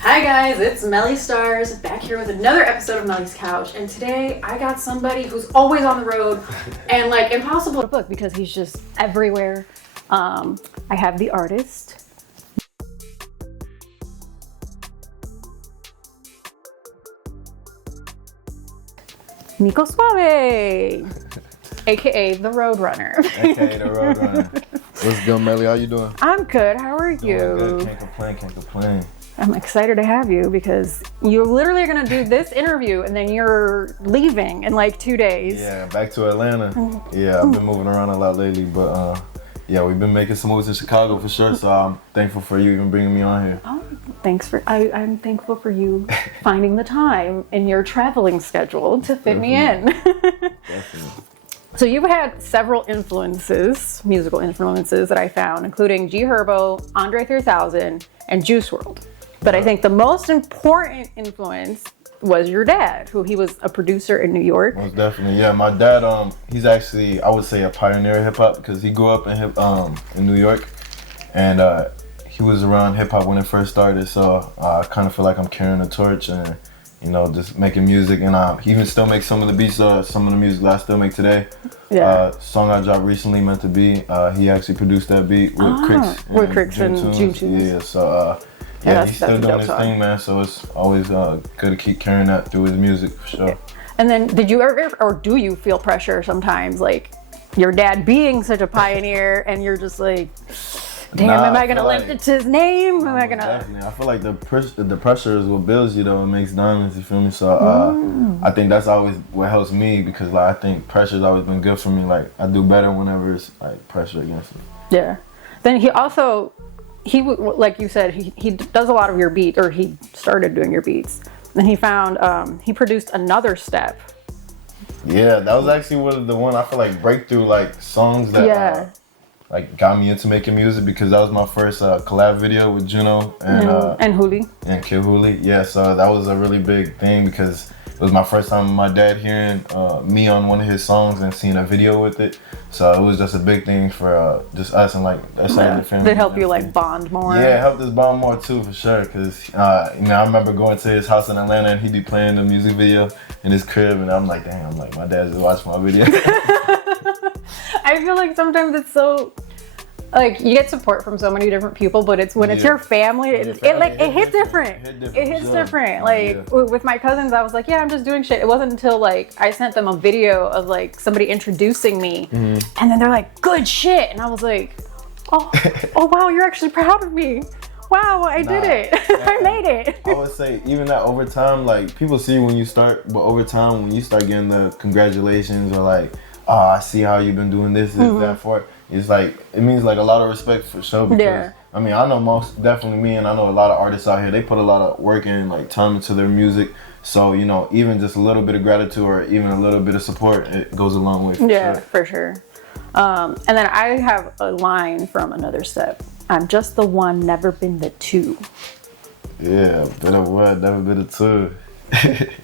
Hi guys, it's Melly Starz back here with another episode of Melly's Couch, and today I got somebody who's always on the road and like impossible to book because he's just everywhere. I have the artist. Nico Suave, aka the Roadrunner. AKA the Roadrunner. What's good, Melly? How you doing? I'm good. How are you? Good. Can't complain. I'm excited to have you because you're literally going to do this interview and then you're leaving in like 2 days. Yeah, back to Atlanta. Yeah, I've been moving around a lot lately, but yeah, we've been making some moves in Chicago for sure, so I'm thankful for you even bringing me on here. Oh, I'm thankful for you finding the time in your traveling schedule to fit me in. Definitely. So you've had several influences, musical influences that I found, including G Herbo, Andre 3000, and Juice WRLD. But I think the most important influence was your dad, who he was a producer in New York. Most definitely, yeah. My dad, he's actually, I would say, a pioneer of hip hop because he grew up in New York, and he was around hip hop when it first started. So I kind of feel like I'm carrying the torch and just making music. And he even still makes some of the beats, some of the music that I still make today. Yeah. Song I dropped recently, Meant to Be. He actually produced that beat with Cricks and Juntoons. Yeah, so. Yeah, he's still doing his thing, man, so it's always good to keep carrying that through his music, for sure. Yeah. And then did you ever, or do you feel pressure sometimes, like your dad being such a pioneer and you're just like, damn, am I going to lift it to his name? Am I going to? Definitely. I feel like the pressure is what builds you, though. It makes diamonds, you feel me? So I think that's always what helps me because like I think pressure's always been good for me. Like I do better whenever it's like pressure against me. Yeah. Then he like you said, he does a lot of your beats, or he started doing your beats. And he produced Another Step. Yeah, that was actually one I feel like breakthrough like songs that like got me into making music because that was my first collab video with Juno and Hooli. And Kid Hooli. Yeah, so that was a really big thing because it was my first time with my dad hearing me on one of his songs and seeing a video with it. So it was just a big thing for just us and like that side of the family. Did it help you like bond more? Yeah, it helped us bond more too, for sure. Cause I remember going to his house in Atlanta and he'd be playing the music video in his crib, and I'm like, damn, my dad just watched my video. I feel like sometimes it's so. Like you get support from so many different people, but it's when it's your family, it hits different. It hits different. Like with my cousins, I was like, yeah, I'm just doing shit. It wasn't until like I sent them a video of like somebody introducing me, and then they're like, good shit, and I was like, oh wow, you're actually proud of me. Wow, I did it. I made it. I would say even that over time, like people see when you start, but over time when you start getting the congratulations or like, oh, I see how you've been doing this, that for it. It's like, it means like a lot of respect for sure because, I mean, I know most definitely me and I know a lot of artists out here, they put a lot of work and like time into their music. So, even just a little bit of gratitude or even a little bit of support, it goes a long way for sure. For sure. And then I have a line from Another Step. I'm just the one, never been the two. Yeah, bit of what, never been the two.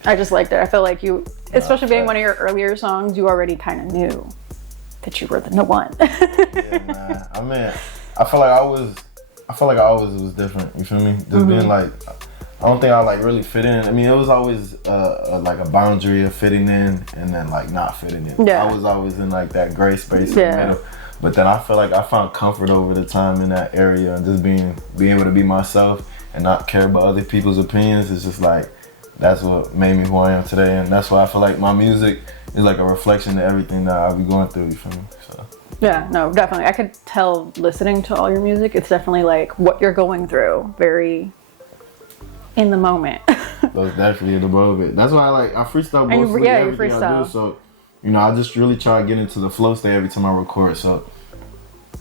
I just liked it. I feel like you, especially being one of your earlier songs, you already kind of knew that you were the one. Yeah, man. I mean, I feel like I always was different. You feel me? Just being like, I don't think I like really fit in. I mean, it was always like a boundary of fitting in and then like not fitting in. Yeah. I was always in like that gray space in the middle. But then I feel like I found comfort over the time in that area and just being able to be myself and not care about other people's opinions. It's just like, that's what made me who I am today. And that's why I feel like my music is like a reflection of everything that I'll be going through, you feel me? So. Yeah, no, definitely. I could tell listening to all your music, it's definitely like what you're going through, very in the moment. That's definitely in the moment. That's why I freestyle mostly everything I do. So, I just really try to get into the flow state every time I record. So,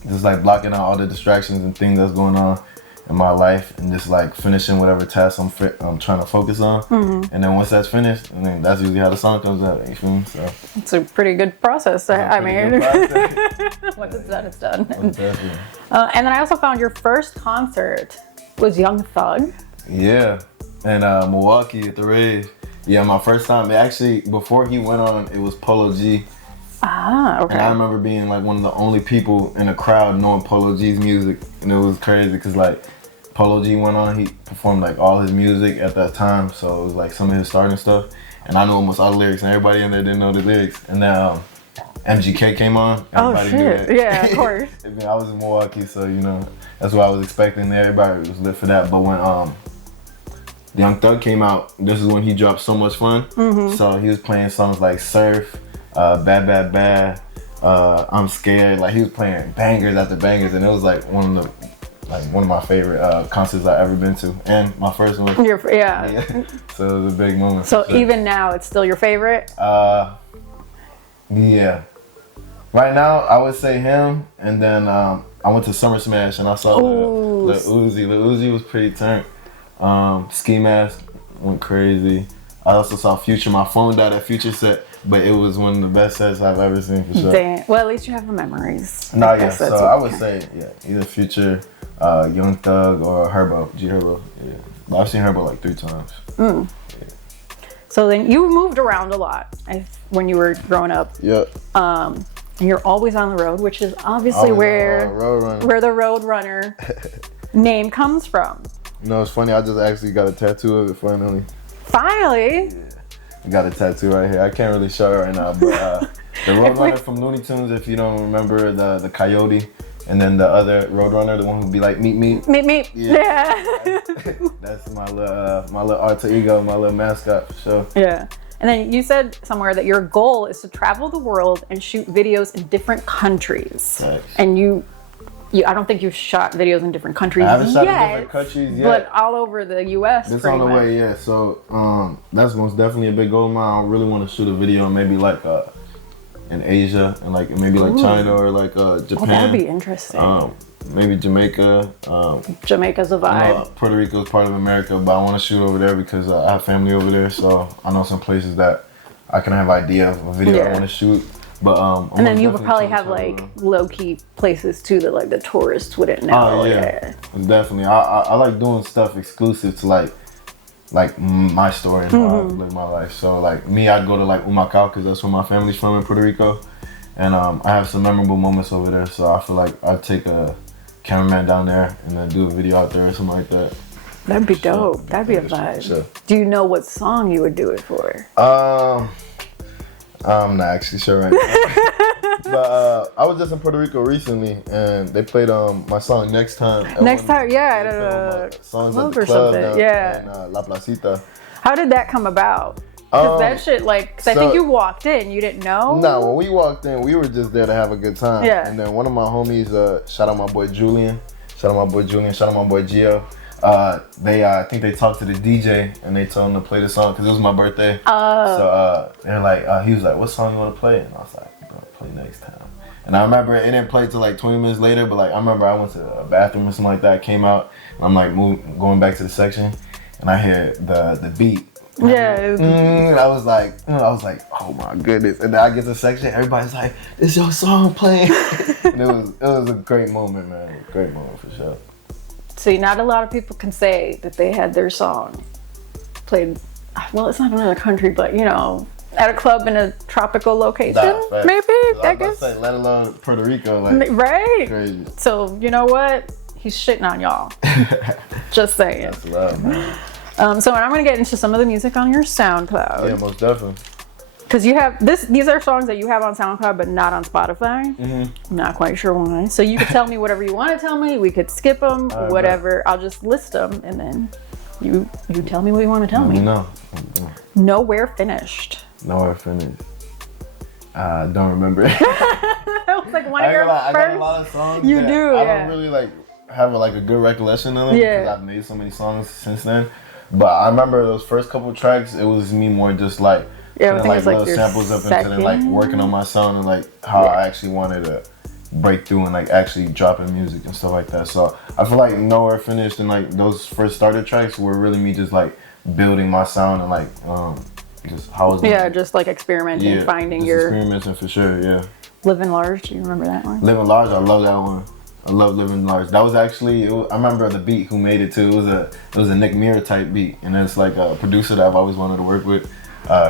just like blocking out all the distractions and things that's going on in my life and just like finishing whatever task I'm trying to focus on. And then once that's finished, and then that's usually how the song comes out. You feel me? So it's a pretty good process. I mean, once it's done, it's done. And then I also found your first concert was Young Thug. Yeah, in Milwaukee at the rave. Yeah, my first time. Actually, before he went on, it was Polo G. Ah, okay. And I remember being like one of the only people in the crowd knowing Polo G's music, and it was crazy because like Polo G went on. He performed like all his music at that time, so it was like some of his starting stuff. And I knew almost all the lyrics, and everybody in there didn't know the lyrics. And then MGK came on. Everybody knew that. Yeah, of course. I was in Milwaukee, so you know that's what I was expecting. Everybody was lit for that. But when Young Thug came out, this is when he dropped So Much Fun. So he was playing songs like Surf, Bad Bad Bad, I'm Scared. Like he was playing bangers after bangers, and it was like one of my favorite concerts I've ever been to, and my first one. Yeah. So it was a big moment. So even now, it's still your favorite? Yeah. Right now, I would say him, and then I went to Summer Smash and I saw Lil Uzi. Lil Uzi was pretty turned. Ski Mask went crazy. I also saw Future. My phone died at Future set, but it was one of the best sets I've ever seen for sure. Dang. Well, at least you have the memories. No, yeah. So I would say, either Future, Young Thug, or Herbo, G Herbo. Yeah. But I've seen Herbo like 3 times. Yeah. So then you moved around a lot when you were growing up. Yeah. And you're always on the road, which is obviously where the Roadrunner name comes from. You know, it's funny. I just actually got a tattoo of it finally. Finally? Yeah. I got a tattoo right here. I can't really show it right now, but the Roadrunner from Looney Tunes, if you don't remember, the coyote, and then the other Roadrunner, the one who'd be like meet meet. Meet meet. Yeah. That's my little alter ego, my little mascot for sure. Yeah. And then you said somewhere that your goal is to travel the world and shoot videos in different countries. Right. And I don't think you've shot videos in different countries I haven't shot in different countries yet. But all over the U.S. It's on the way, yeah. So that's most definitely a big goal of mine. I really want to shoot a video maybe like in Asia and like maybe like China or like Japan. Oh, that would be interesting. Maybe Jamaica. Jamaica's a vibe. Puerto Rico is part of America, but I want to shoot over there because I have family over there. So I know some places that I can have idea of a video I want to shoot. But and then you would probably have like low-key places too that like the tourists wouldn't know. Oh yeah. Definitely. I like doing stuff exclusive to like my story and how I live my life. So like me, I'd go to like Humacao because that's where my family's from in Puerto Rico, and I have some memorable moments over there. So I feel like I'd take a cameraman down there and then do a video out there or something like that. That'd be dope. That'd be a vibe. Sure. Do you know what song you would do it for? I'm not actually sure right now. But I was just in Puerto Rico recently, and they played my song Next Time. Next Time, yeah, at a songs club at the or club something. Yeah. In La Placita. How did that come about? Because that shit, like, cause I think you walked in, you didn't know? No, when we walked in, we were just there to have a good time. Yeah. And then one of my homies, shout out my boy Julian, shout out my boy Gio. I think they talked to the DJ and they told him to play the song because it was my birthday. So they're like, he was like, "What song you want to play?" And I was like, "I'm gonna play Next Time." And I remember it didn't play till like 20 minutes later, but like I remember I went to a bathroom or something like that, came out, and I'm like going back to the section, and I hear the beat. Yeah. I was like, oh my goodness. And then I get to the section, everybody's like, "It's your song playing." And it was a great moment, man. Great moment for sure. See, not a lot of people can say that they had their song played, well, it's not in another country, but you know, at a club in a tropical location, maybe, I guess. Say, let alone Puerto Rico, like, right? Crazy. So, you know what? He's shitting on y'all. Just saying. That's love, man. So I'm going to get into some of the music on your SoundCloud. Yeah, most definitely. Because you have these are songs that you have on SoundCloud, but not on Spotify. I'm not quite sure why. So you could tell me whatever you want to tell me. We could skip them, whatever. I'll just list them, and then you tell me what you want to tell me. No. Nowhere Finished. Nowhere Finished. I don't remember it. That was like one of your first. I got a lot of songs. You do, I don't really like have a good recollection of them because I've made so many songs since then. But I remember those first couple tracks. It was me more just like. Yeah, I think like little samples up into then like working on my sound and like how I actually wanted to break through and like actually dropping music and stuff like that. So I feel like Nowhere Finished and like those first starter tracks were really me just like building my sound and like just how was just like experimenting, finding your experimenting for sure. Yeah. Living Large, do you remember that one? Living Large, I love that one. I love Living Large. That was actually I remember the beat who made it too. It was a Nick Mirror type beat, and it's like a producer that I've always wanted to work with.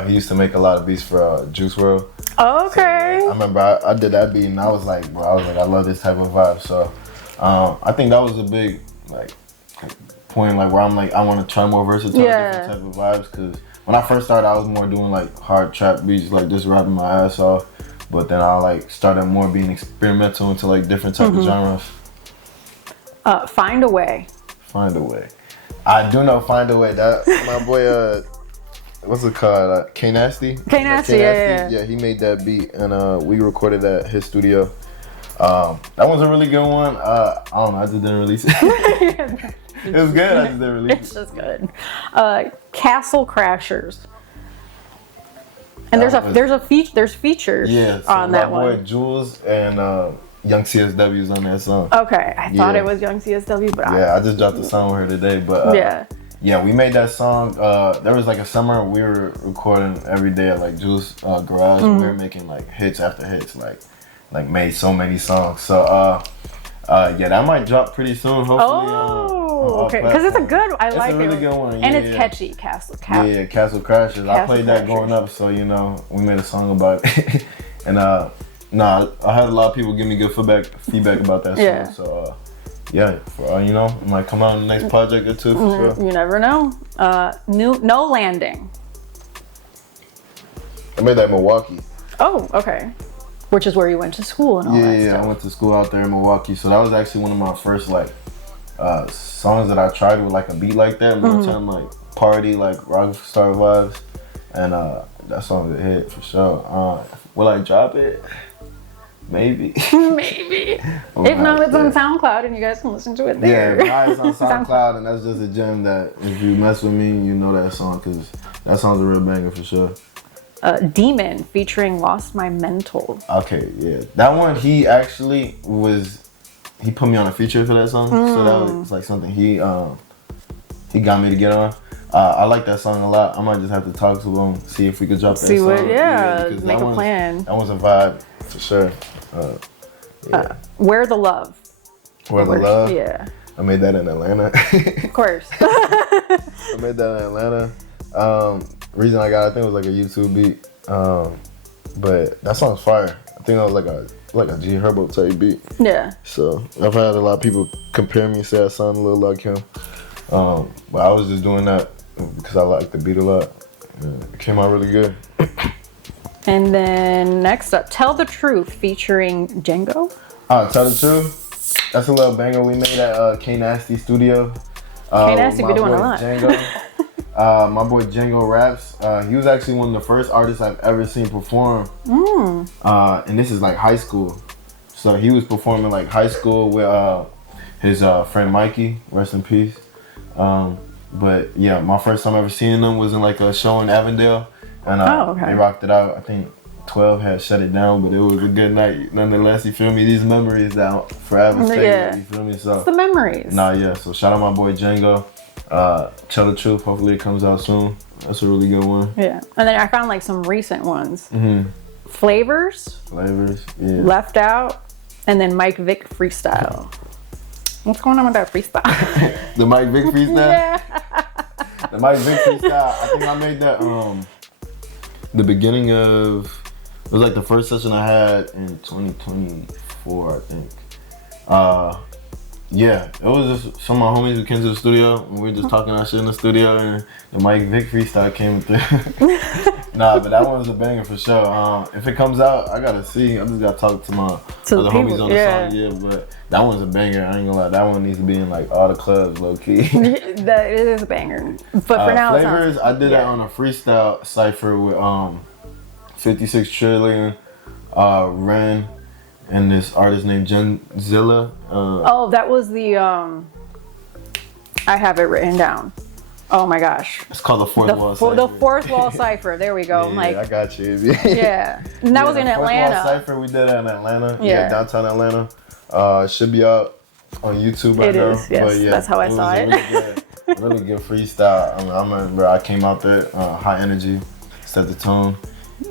He used to make a lot of beats for Juice WRLD. Okay. So, I remember I did that beat and I was like, I love this type of vibe. So I think that was a big point like where I'm like I want to try more versatile different type of vibes, because when I first started I was more doing like hard trap beats, like just rapping my ass off, but then I like started more being experimental into like different type of genres. Find a Way. Find a Way. I do know Find a Way. That my boy what's it called? K Nasty. K Nasty, yeah. He made that beat and we recorded at his studio. That was a really good one. I don't know, I just didn't release it. It was good, I just didn't release it. It's just good. Castle Crashers. And there's features on that one. My boy Jules and Young CSW is on that song. Okay, I thought it was Young CSW, but I just dropped the song with her today, but we made that song. There was like a summer we were recording every day at like Jules' garage. We were making like hits after hits, like made so many songs. So that might drop pretty soon, hopefully. Okay, because it's a good. I like it. It's a really good one, and it's catchy. Castle Crashers. I played that growing up, so you know we made a song about it. And I had a lot of people give me good feedback about that song. So you know, it might come out in the next project or two for sure. You never know. No Landing. I made that in Milwaukee. Oh, okay. Which is where you went to school and all that stuff. I went to school out there in Milwaukee. So that was actually one of my first like songs that I tried with like a beat like that, more time like party, like rock star vibes, and that song was a hit for sure. Will I drop it? Maybe. Maybe. If not, it's on SoundCloud and you guys can listen to it there. Yeah, it's on SoundCloud and that's just a gem that if you mess with me, you know that song, because that song's a real banger for sure. Demon featuring Lost My Mental. Okay, yeah. That one, he put me on a feature for that song. So that was like something he got me to get on. I like that song a lot. I might just have to talk to him, see if we could drop that song. Make a plan. That was a vibe for sure. Where the Love. Where the Love? Yeah. I made that in Atlanta. Of course. I made that in Atlanta. Reason I got, I think it was like a YouTube beat. But that song's fire. I think that was like a G Herbo type beat. Yeah. So I've had a lot of people compare me and say I sound a little like him. But I was just doing that because I like the beat a lot. It came out really good. And then next up, Tell the Truth featuring Django. Tell the Truth. That's a little banger we made at K Nasty Studio. K Nasty be doing a lot. Django. My boy Django raps. He was actually one of the first artists I've ever seen perform. And this is like high school. So he was performing like high school with his friend Mikey, rest in peace. But yeah, my first time ever seeing them was in like a show in Avondale. And they rocked it out. I think 12 had shut it down, but it was a good night. Nonetheless, you feel me? These memories that forever stay. You feel me? So it's the memories. So shout out my boy Django. Tell the Truth. Hopefully it comes out soon. That's a really good one. Yeah. And then I found like some recent ones. Flavors, yeah. Left Out, and then Mike Vick Freestyle. What's going on with that freestyle? The Mike Vick freestyle? Yeah. The Mike Vick freestyle. I think I made that the beginning of, it was like the first session I had in 2024, I think. Yeah, it was just some of my homies who came to the studio and we were just talking our shit in the studio and the Mike Vick freestyle came through. But that one was a banger for sure. If it comes out, I gotta see. I just gotta talk to my other homies on the song. Yeah, but that one's a banger. I ain't gonna lie. That one needs to be in like all the clubs, low key. That it is a banger. But for now, Flavors, I did that on a freestyle cypher with 56 Trillion, Ren, and this artist named Zilla. That was the I have it written down. Oh my gosh. It's called the Fourth Wall Cypher. The Fourth Wall Cypher. There we go. Yeah, I got you. Yeah. And that was in Atlanta. Fourth Wall Cypher, we did that in Atlanta. Yeah, downtown Atlanta. It should be out on YouTube right now. It is, yes. But that's how I saw it. Really good freestyle. I remember I came out there, high energy, set the tone.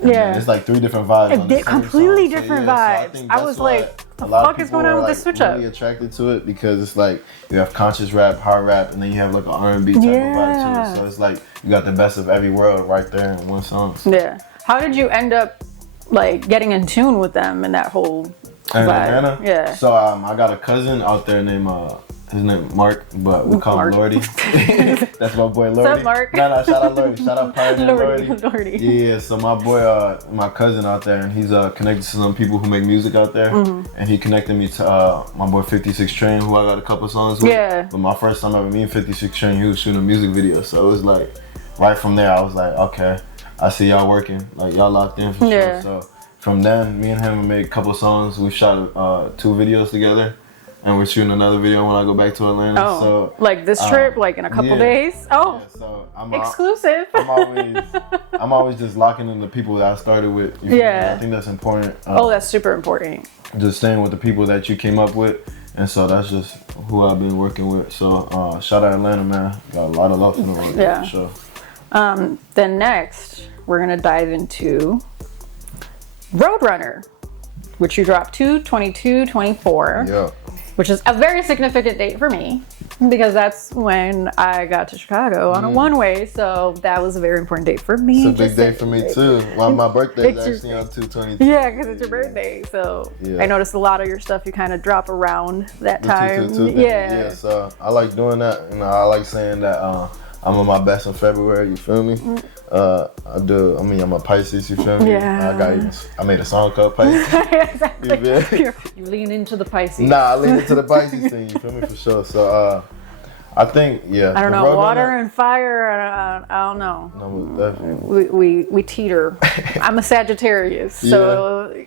Yeah. It's like 3 different vibes. Completely different vibes. So I was like, the fuck is going on with this switch up? I'm really attracted to it because it's like you have conscious rap, hard rap, and then you have like an R&B type of vibe to it. So it's like you got the best of every world right there in one song. So. Yeah. How did you end up like getting in tune with them and that whole vibe? Atlanta? Yeah. So I got a cousin out there named His name Mark, but we call him Lordy. That's my boy Lordy. What's up, Mark? No, shout out Lordy. Shout out Pioneer Lordy. Yeah, so my boy, my cousin out there, and he's connected to some people who make music out there. And he connected me to my boy 56 Train, who I got a couple songs with. Yeah. But my first time ever meeting 56 Train, he was shooting a music video. So it was like, right from there, I was like, okay, I see y'all working. Like, y'all locked in for sure. So from then, me and him made a couple songs. We shot 2 videos together. And we're shooting another video when I go back to Atlanta. Oh, so like this trip, like in a couple days? Oh, yeah, so exclusive. I'm always just locking in the people that I started with. I think that's important. That's super important. Just staying with the people that you came up with. And so that's just who I've been working with. So shout out Atlanta, man. Got a lot of love from the road for sure. Then next, we're going to dive into Roadrunner, which you dropped 2/22/24. Yeah. Which is a very significant date for me because that's when I got to Chicago on a one-way. So that was a very important date for me. It's a big day for me too. Well, my birthday is actually on 2/22. Yeah, because it's your birthday. So I noticed a lot of your stuff you kind of drop around that time. Yeah, so I like doing that. And I like saying that I'm on my best in February, you feel me? I'm a Pisces, you feel me? Yeah. I made a song called Pisces. Exactly. You lean into the Pisces. Nah, I lean into the Pisces thing, you feel me, for sure. So I think, I don't know, water and fire, I don't know. No, definitely. We teeter. I'm a Sagittarius, so...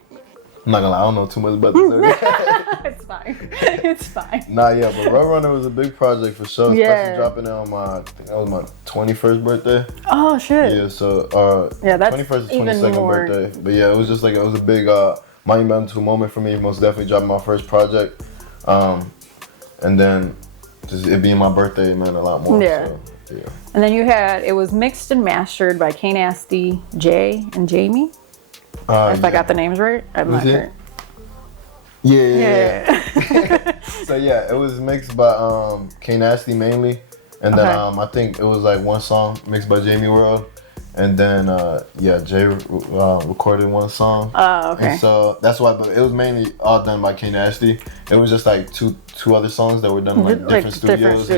I'm not gonna lie, I don't know too much about this. It's fine. It's fine. Nah, but Roadrunner was a big project for sure. Especially dropping it on I think that was my 21st birthday. Oh, shit. Yeah, so, that's 21st even 22nd more. birthday. But yeah, it was just like, it was a big monumental moment for me. Most definitely dropping my first project. And then just it being my birthday meant a lot more. Yeah. So, And then it was mixed and mastered by K Nasty, Jay, and Jamie. If I got the names right, I'm not sure. Yeah. So it was mixed by K Nasty mainly, and then I think it was like one song mixed by Jamie World, and then Jay recorded one song. Oh, okay. And so that's why, but it was mainly all done by K Nasty. It was just like two other songs that were done in like different studios.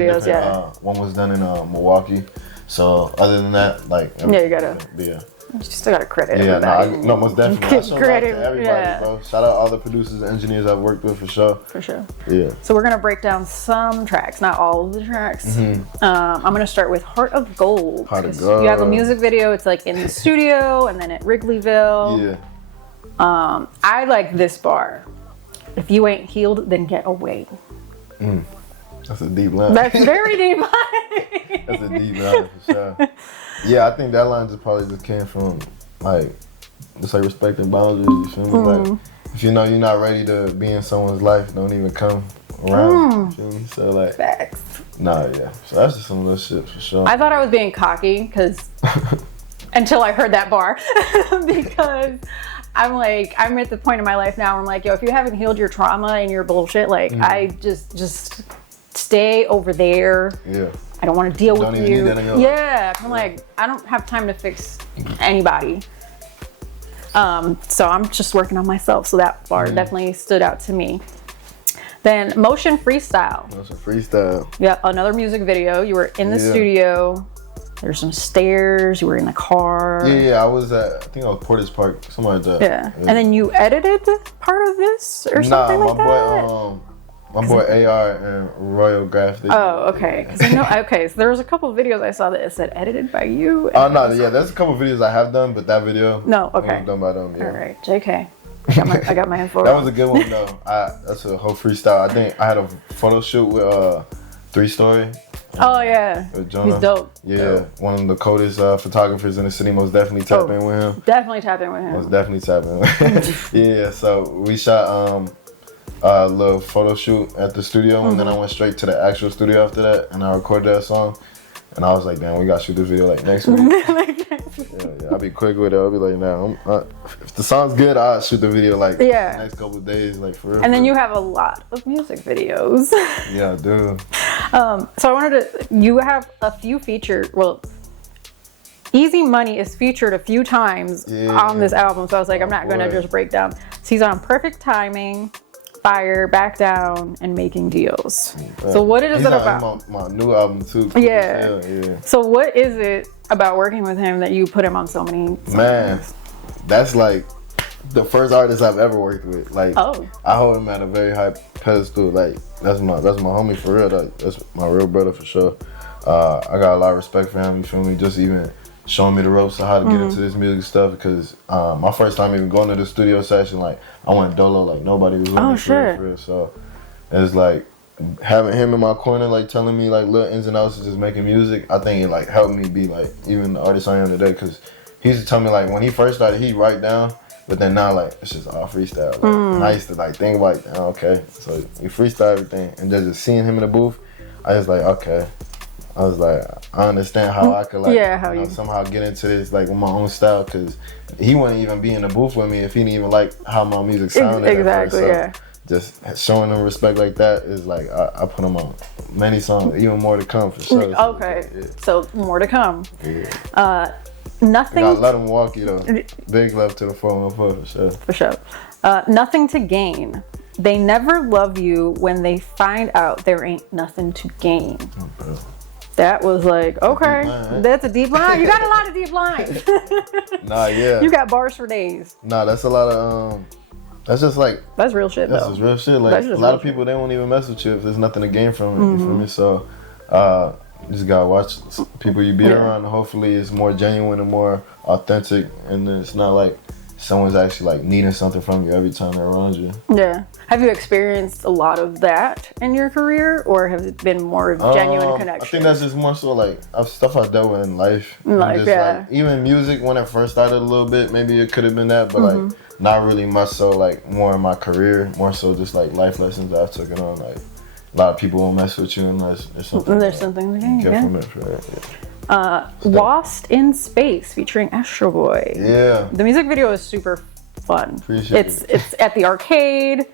One was done in Milwaukee. So other than that, like you gotta. You still gotta credit everybody. No, most definitely. I show credit to everybody, bro. Shout out all the producers and engineers I've worked with for sure. For sure. Yeah. So we're gonna break down some tracks, not all of the tracks. I'm gonna start with Heart of Gold. Heart of Gold. You have a music video. It's like in the studio and then at Wrigleyville. Yeah. I like this bar. If you ain't healed, then get away. That's a deep line. That's very deep line. That's a deep line for sure. Yeah, I think that line just came from like respecting boundaries. You feel me? Like if you know you're not ready to be in someone's life, don't even come around. You feel me? So like, facts. So that's just some little shit for sure. I thought I was being cocky because until I heard that bar, because I'm at the point in my life now where I'm like, yo, if you haven't healed your trauma and your bullshit, like I just stay over there. Yeah. I don't want to deal with you. Need that in your life. I'm like, I don't have time to fix anybody. So I'm just working on myself. So that bar definitely stood out to me. Then Motion Freestyle. Motion Freestyle. Yeah, another music video. You were in the studio. There's some stairs. You were in the car. Yeah, I was I think I was Portage Park, something like that. Yeah. And then you edited part of this or something like that? My boy AR and Royal Graph. Oh, okay. Because I know. Okay, so there was a couple of videos I saw that said edited by you. Oh no, there's a couple of videos I have done, but that video was done by them. Yeah. All right, JK. I got my info. That was a good one though. That's a whole freestyle. I think I had a photo shoot with 3 Story. Oh yeah, with Jonah. He's dope. Yeah, one of the coldest photographers in the city. Most definitely tap in with him. Definitely tap in with him. Most definitely tap in with him. Yeah, so we shot a little photo shoot at the studio, and then I went straight to the actual studio after that, and I recorded that song. And I was like, damn, we gotta shoot this video like next week. I'll be quick with it. I'll be like, nah, if the song's good, I'll shoot the video like the next couple of days, like for real. And then you have a lot of music videos. Yeah, I do. So you have a few featured, Easy Money is featured a few times on this album. So I was like, I'm not gonna just break down. So he's on Perfect Timing, Fire, Back Down, and Making Deals. So what is it about? My new album too. Yeah. So what is it about working with him that you put him on so many songs? Man, that's like the first artist I've ever worked with. Like, I hold him at a very high pedestal. Like, that's my homie for real. Like, that's my real brother for sure. I got a lot of respect for him. You feel me? Just even showing me the ropes of how to get into this music stuff, because my first time even going to the studio session, like, I went dolo, like nobody was with me for real. So it's like having him in my corner, like telling me like little ins and outs of just making music. I think it like helped me be like even the artist I am today, because he used to tell me like when he first started, he'd write down, but then now like it's just all freestyle. Like, and I used to like think about okay, so you freestyle everything, and just seeing him in the booth, I was like, okay. I was like, I understand how I could like somehow get into this like with my own style, because he wouldn't even be in the booth with me if he didn't even like how my music sounded. Exactly, at first. So just showing him respect like that is like I put him on many songs, even more to come for sure. Okay, so more to come. Yeah. Nothing. I let him walk, you know. Big love to the 414 for sure. For sure. Nothing to gain. They never love you when they find out there ain't nothing to gain. Oh, that was like, okay, that's a deep line. You got a lot of deep lines. You got bars for days. That's a lot of, that's just like. That's real shit, though. That's real shit. Like, a lot of people, they won't even mess with you if there's nothing to gain from it. You feel me? So, you just gotta watch people you be around. Hopefully it's more genuine and more authentic, and it's not like someone's actually like needing something from you every time they're around you. Yeah. Have you experienced a lot of that in your career, or has it been more genuine connection? I think that's just more so like stuff I dealt with in life. Like, even music, when it first started a little bit, maybe it could have been that, but like not really much so like more in my career, more so just like life lessons that I've taken on. Like a lot of people won't mess with you unless there's something. There's something to gain. From it for that, Lost in Space featuring Astro Boy. Yeah. The music video is super fun. Appreciate it. It's at the arcade.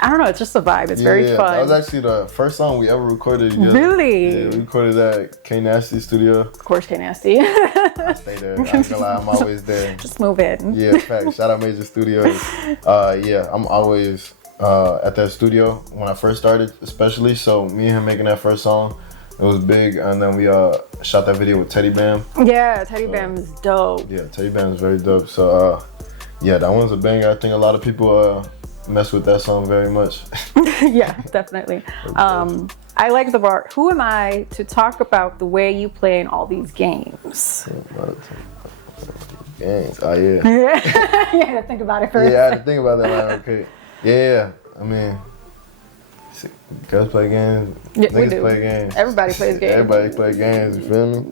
I don't know, it's just a vibe. It's very fun. That was actually the first song we ever recorded together. Really? Yeah, we recorded at K Nasty Studio. Of course, K Nasty. I stay there. I'm not gonna lie, I'm always there. Just move in. Yeah, fact. Shout out Major Studios. I'm always at that studio when I first started, especially. So me and him making that first song, it was big. And then we shot that video with Teddy Bam. Yeah, Teddy Bam is dope. Yeah, Teddy Bam is very dope. So that one's a banger. I think a lot of people mess with that song very much. Yeah, definitely. I like the bar. Who am I to talk about the way you play in all these games? Games. Oh yeah. Yeah. You had to think about it first. Yeah, I had to think about that. Like, okay. Yeah. I mean, girls play games. Yeah, niggas we do. Play games. Everybody plays games. Everybody play games. You feel me?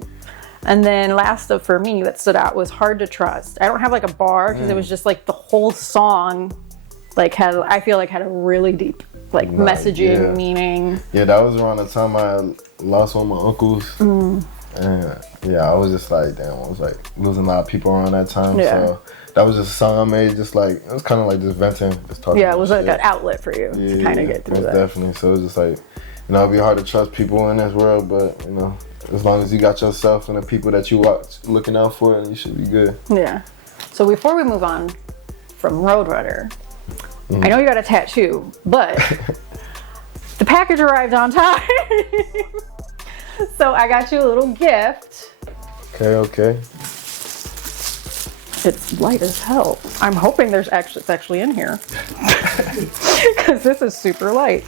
And then last up for me that stood out was Hard to Trust. I don't have like a bar because it was just like the whole song. Like had a really deep like messaging, meaning. Yeah, that was around the time I lost one of my uncles. And I was just like, damn, I was like losing a lot of people around that time. Yeah. So that was just a song I made, just like, it was kind of like just venting, just talking. Yeah, it was like an outlet for you to kind of get through that. Definitely. So it was just like, it'd be hard to trust people in this world, but as long as you got yourself and the people that you watch looking out for, and you should be good. Yeah. So before we move on from Roadrunner, I know you got a tattoo, but the package arrived on time. So I got you a little gift. Okay. It's light as hell. I'm hoping it's actually in here. Because this is super light.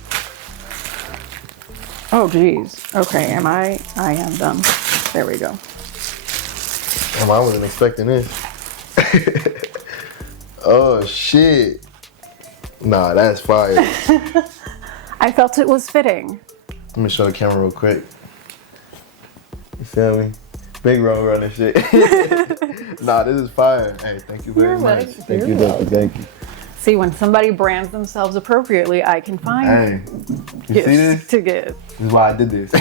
Oh geez. Okay, I am done. There we go. I wasn't expecting this. Oh shit. Nah, that's fire. I felt it was fitting. Let me show the camera real quick. You feel me? Big Roadrunner shit. Nah, this is fire. Hey, thank you very much. Thank you. See, when somebody brands themselves appropriately, I can find you see this? To give. This is why I did this.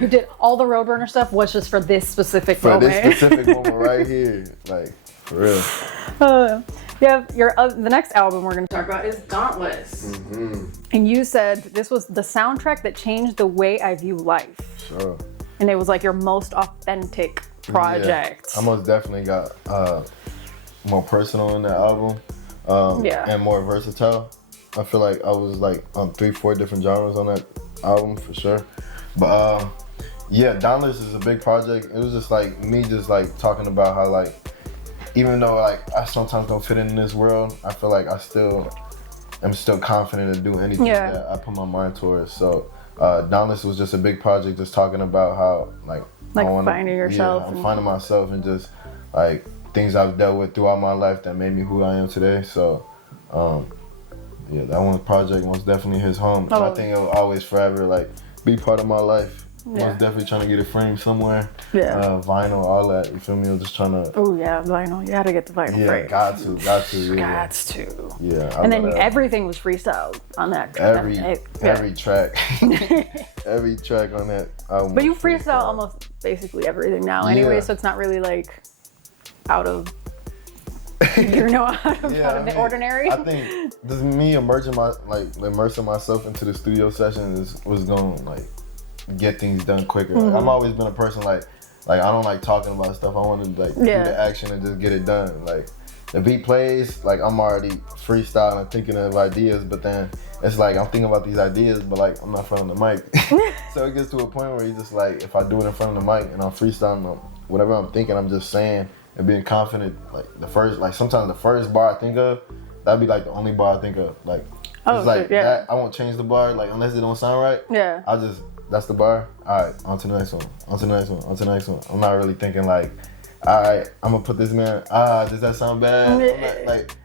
You did all the Roadrunner stuff was just for this specific moment. For this specific moment right here. Like, for real. The next album we're going to talk about is Dauntless. And you said this was the soundtrack that changed the way I view life. Sure. And it was like your most authentic project. Yeah, I most definitely got more personal in that album. And more versatile. I feel like I was like on 3-4 different genres on that album for sure. But yeah, Dauntless is a big project. It was just like me just like talking about how like, even though like I sometimes don't fit in this world, I feel like I'm still confident to do anything that I put my mind towards. So Dauntless was just a big project, just talking about how like finding yourself. I'm finding myself and just like things I've dealt with throughout my life that made me who I am today. So yeah, that one project most definitely hits home. And I think it'll always forever like be part of my life. Most definitely trying to get it framed somewhere. Yeah. Vinyl, all that. You feel me? I'm just trying to. Oh yeah, vinyl. You gotta get the vinyl framed. Got to. Yeah. Got to. Yeah. And then everything was freestyle on that. Every track. Every track on that album. But you freestyle almost basically everything now, anyway. So it's not really like out of. Out of the ordinary. I think just me immersing myself into the studio session was going to like get things done quicker. Like, I've always been a person like I don't like talking about stuff. I want to like do the action and just get it done. Like the beat plays, like I'm already freestyling, thinking of ideas, but then it's like I'm thinking about these ideas, but like I'm not in front of the mic. So it gets to a point where you just like, if I do it in front of the mic and I'm freestyling, whatever I'm thinking, I'm just saying and being confident. Like sometimes the first bar I think of, that'd be like the only bar I think of. Like it's like that. I won't change the bar, like unless it don't sound right. Yeah. That's the bar. All right, on to the next one. On to the next one. On to the next one. I'm not really thinking like, all right, I'm gonna put this man. Does that sound bad?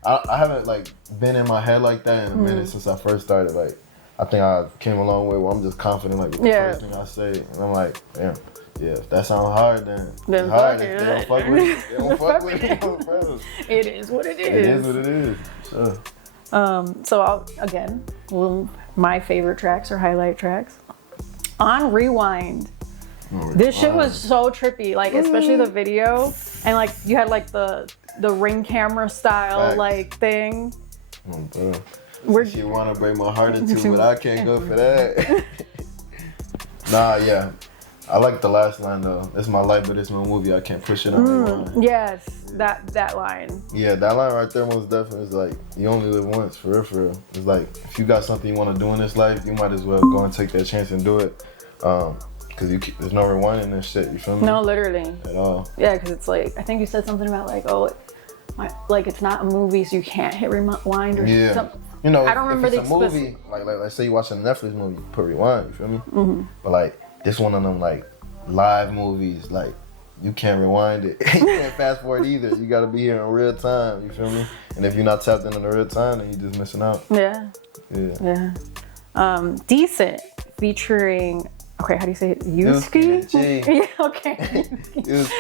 I haven't like been in my head like that in a minute since I first started. Like, I think I came a long way where I'm just confident like with the first thing I say, and I'm like, damn, yeah, if that sounds hard, then it's hard. If they don't fuck with it, they don't fuck with it. It is what it is. It is what it is. Sure. So my favorite tracks are highlight tracks. On Rewind, this shit was so trippy, like especially the video, and like you had like the ring camera style like thing. She wanna break my heart into, but I can't go for that. I like the last line though. It's my life, but it's my movie. I can't push it on Rewind. Yes, that line. Yeah, that line right there most definitely is like, you only live once, for real, for real. It's like, if you got something you want to do in this life, you might as well go and take that chance and do it. Cause there's no rewinding this shit, you feel me? No, literally. At all. Yeah, cause it's like, I think you said something about like, it's not a movie, so you can't hit rewind or something. You know, I don't remember if it's a movie, like let's say you watch a Netflix movie, you put rewind, you feel me? But like, this one of them like live movies, like you can't rewind it. You can't fast forward either. You gotta be here in real time, you feel me? And if you're not tapped into the real time, then you're just missing out. Yeah. Decent, featuring, okay, how do you say it? Yuski? Yeah, okay.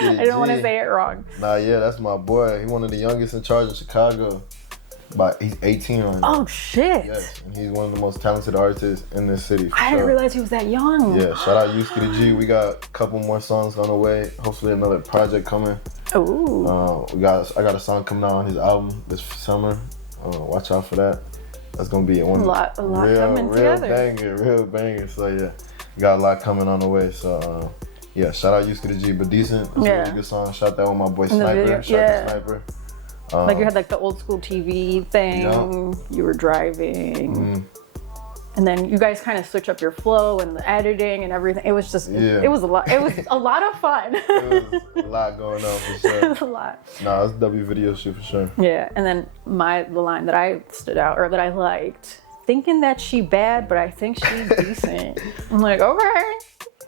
I don't want to say it wrong. That's my boy. He's one of the youngest in charge in Chicago. He's 18 right now. Oh shit! Yes, and he's one of the most talented artists in this city. I didn't realize he was that young. Yeah, shout out Yuski the G. We got a couple more songs on the way. Hopefully another project coming. Ooh. I got a song coming out on his album this summer. Watch out for that. That's gonna be one a lot coming together. Real banger. So yeah, got a lot coming on the way. So shout out Yuski the G. But Decent. It's a really good song. Shout that with my boy Sniper. Sniper. Like you had like the old school TV thing, you were driving, and then you guys kind of switch up your flow and the editing and everything. It was just, it was a lot. It was a lot of fun. It was a lot going on for sure. It was a lot. No, it's a W video shoot for sure. Yeah, and then the line that I stood out or that I liked, thinking that she bad, but I think she's decent. I'm like, okay.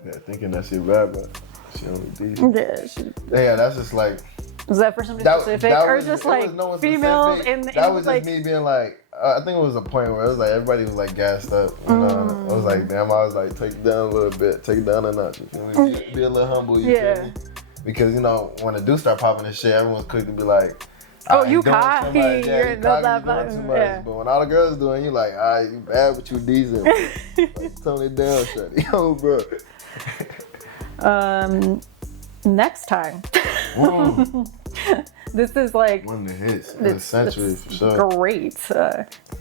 Yeah, thinking that she bad, but she only decent. Yeah, that's just like. Was that for somebody specific, or just like females? That was just me being like, I think it was a point where it was like everybody was like gassed up. You know? I was like, damn. I was like, take it down a little bit, take it down a notch. You feel me? Be a little humble. You feel me? Because you know when the dudes start popping this shit, everyone's quick to be like, oh, you cocky. You're doing too much. But when all the girls doing, you like, all right, you bad, but you decent. Like, tone it down, shut yo, bro. Next time. This is like one of the hits of the century for sure. Great.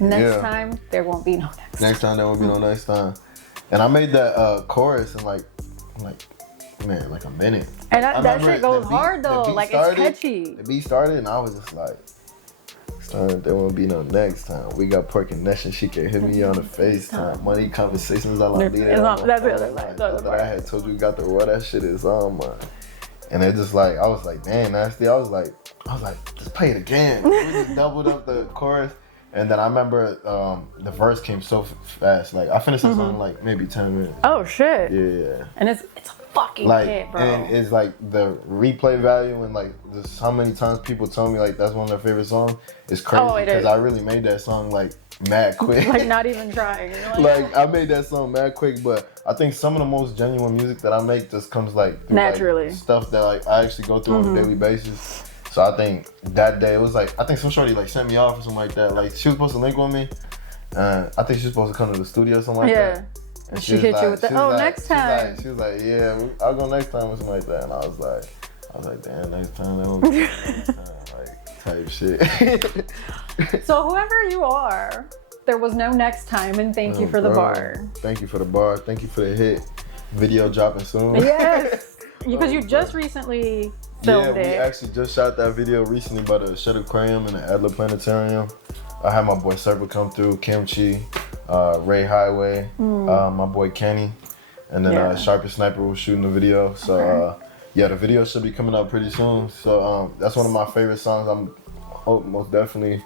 Next time there won't be no next time. Next time there won't be no next time. And I made that chorus in like a minute. And that shit goes hard though. Like it's catchy. The beat started and I was just like time, there won't be no next time. We got poor connection, she can hit me on the FaceTime. Money conversations, all I need. That's the other part. I had told you got the raw, that shit is on mine. And it just like, I was like, damn, nasty. I was like, just play it again. We just doubled up the chorus. And then I remember the verse came so fast. Like, I finished the song in like maybe 10 minutes. Oh, shit. Yeah. And it's a fucking like, hit, bro. And it's like the replay value and like just how many times people told me like that's one of their favorite songs. It's crazy because I really made that song like mad quick. Like not even trying. Like I made that song mad quick, but I think some of the most genuine music that I make just comes like through, naturally. Like, stuff that like I actually go through on a daily basis. So I think that day it was like, I think some shorty like sent me off or something like that. Like she was supposed to link with me. I think she was supposed to come to the studio or something like that. And she hit you with the, next time. She was like, yeah, I'll go next time or something like that. And I was like, damn, next time, that won't be next time. Like, type shit. So whoever you are, there was no next time, and thank you for the bar. Thank you for the bar. Thank you for the hit. Video dropping soon. Yes. Because you just recently filmed it. Yeah, we actually just shot that video recently by the Shed Aquarium and the Adler Planetarium. I had my boy Serpa come through, Kimchi, Ray Highway, my boy Kenny, and then Sharpest Sniper was shooting the video. So the video should be coming out pretty soon. So that's one of my favorite songs. Most definitely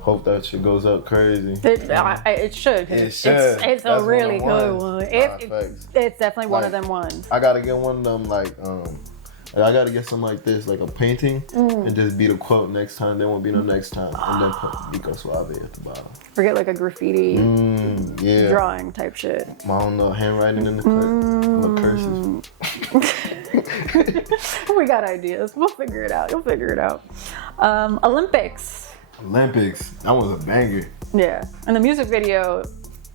hope that shit goes up crazy. It should. It's a really good one. It's definitely one of them ones. I gotta get one of them like I gotta get something like this, like a painting, and just be the quote, next time, there won't be no next time. And then put Nico Suave at the bottom. Forget like a graffiti drawing type shit. My own little handwriting in the cursive. We got ideas. We'll figure it out. You'll figure it out. Olympics, that was a banger. Yeah, and the music video.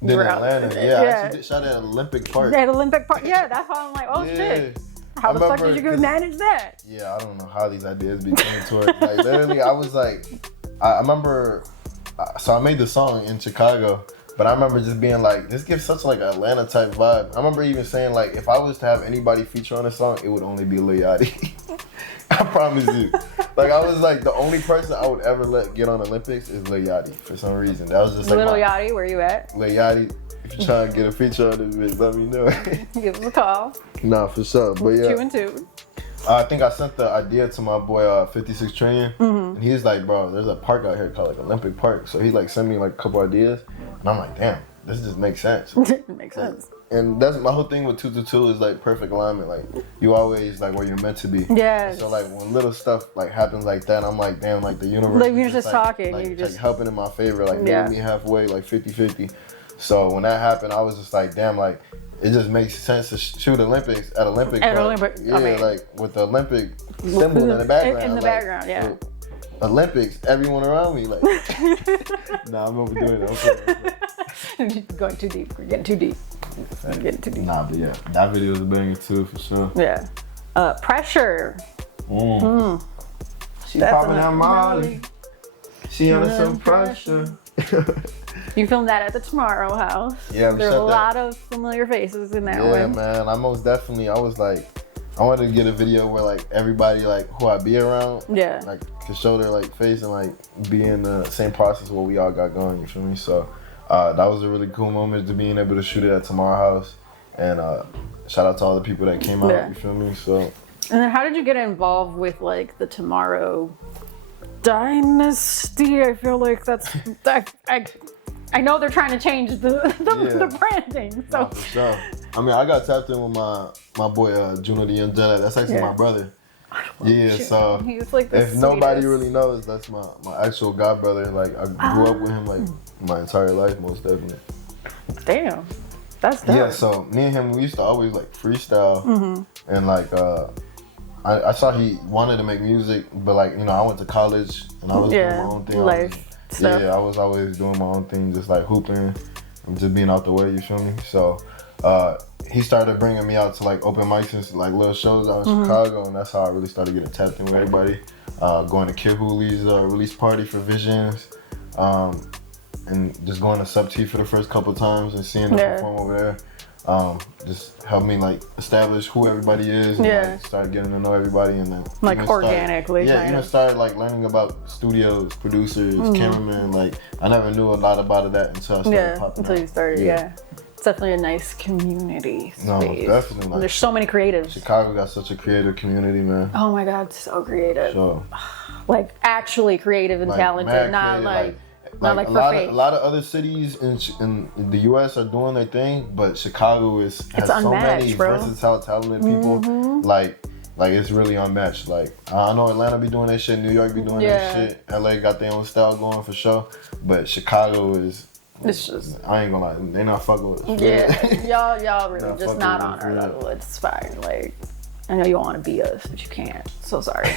In Atlanta, I actually shot at Olympic Park. At Olympic Park, that's how I'm like, oh shit. How the fuck did you go manage that? Yeah, I don't know how these ideas be coming to it. Like literally, I was like, I remember, so I made the song in Chicago, but I remember just being like, this gives such like an Atlanta type vibe. I remember even saying like, if I was to have anybody feature on the song, it would only be Lil Yachty. I promise you. Like I was like, the only person I would ever let get on Olympics is Lil Yachty for some reason. That was just like Lil Yachty, where you at? Lil Yachty. If you try to get a feature on this bitch, let me know. Give us a call. Nah, for sure. But yeah. 2 and 2. I think I sent the idea to my boy 56 Trillion, and he's like, bro, there's a park out here called like Olympic Park. So he like sent me like a couple ideas, and I'm like, damn, this just makes sense. It makes sense. And that's my whole thing with 222 is like perfect alignment. Like you always like where you're meant to be. Yes. So like when little stuff like happens like that, I'm like, damn, like the universe. Like you're just talking. Like, you just like helping in my favor, like meeting me halfway, like 50-50. So when that happened, I was just like, damn, like it just makes sense to shoot Olympics at Olympic. Yeah, like with the Olympic symbol in the background. In the background, yeah. Olympics, everyone around me, like. Nah, I'm overdoing it. Okay. Going too deep. We're getting too deep. Getting too deep. Nah, but yeah, that video was a banger too, for sure. Yeah. Pressure. She popping out Molly. She under some pressure. You filmed that at the Tomorrow House. Yeah, there's a lot of familiar faces in that one. Yeah, man. I was like, I wanted to get a video where like everybody like who I be around, like could show their like face and like be in the same process what we all got going. You feel me? So that was a really cool moment to being able to shoot it at Tomorrow House, and shout out to all the people that came out. You feel me? So. And then how did you get involved with like the Tomorrow Dynasty? I feel like that's I know they're trying to change the branding. So. Nah, for sure. I mean, I got tapped in with my boy Junotheyungjedi. That's actually my brother. Yeah, so he's like the if nobody really knows, that's my actual god brother. Like I grew up with him like my entire life, most definitely. Damn, that's dope. Yeah, so me and him, we used to always like freestyle, and like I saw he wanted to make music, but like I went to college and I was doing my own thing. I was always doing my own thing, just like hooping and just being out the way. You feel me? So he started bringing me out to like open mics and like little shows out in Chicago, and that's how I really started getting tapped in with everybody. Going to Kid Hooley's release party for Visions, and just going to Sub T for the first couple times and seeing them perform over there. just helped me like establish who everybody is, and like, start getting to know everybody, and then like organically. Even started like learning about studios, producers, cameramen. Like I never knew a lot about that until I started popping until out. you started. Yeah. It's definitely a nice community space. No, definitely. Like, there's so many creatives. Chicago got such a creative community, man. Oh my God, so creative. So, like actually creative and talented, not creative, like for fake. A lot of other cities in the U.S. are doing their thing, but Chicago has so many versatile, talented people. Like it's really unmatched. Like I know Atlanta be doing that shit, New York be doing that shit, LA got their own style going for sure, but Chicago is. It's just, I ain't gonna lie, they not fucking with us. Yeah, y'all really just not on our level. It's fine. Like I know you want to be us, but you can't. So sorry.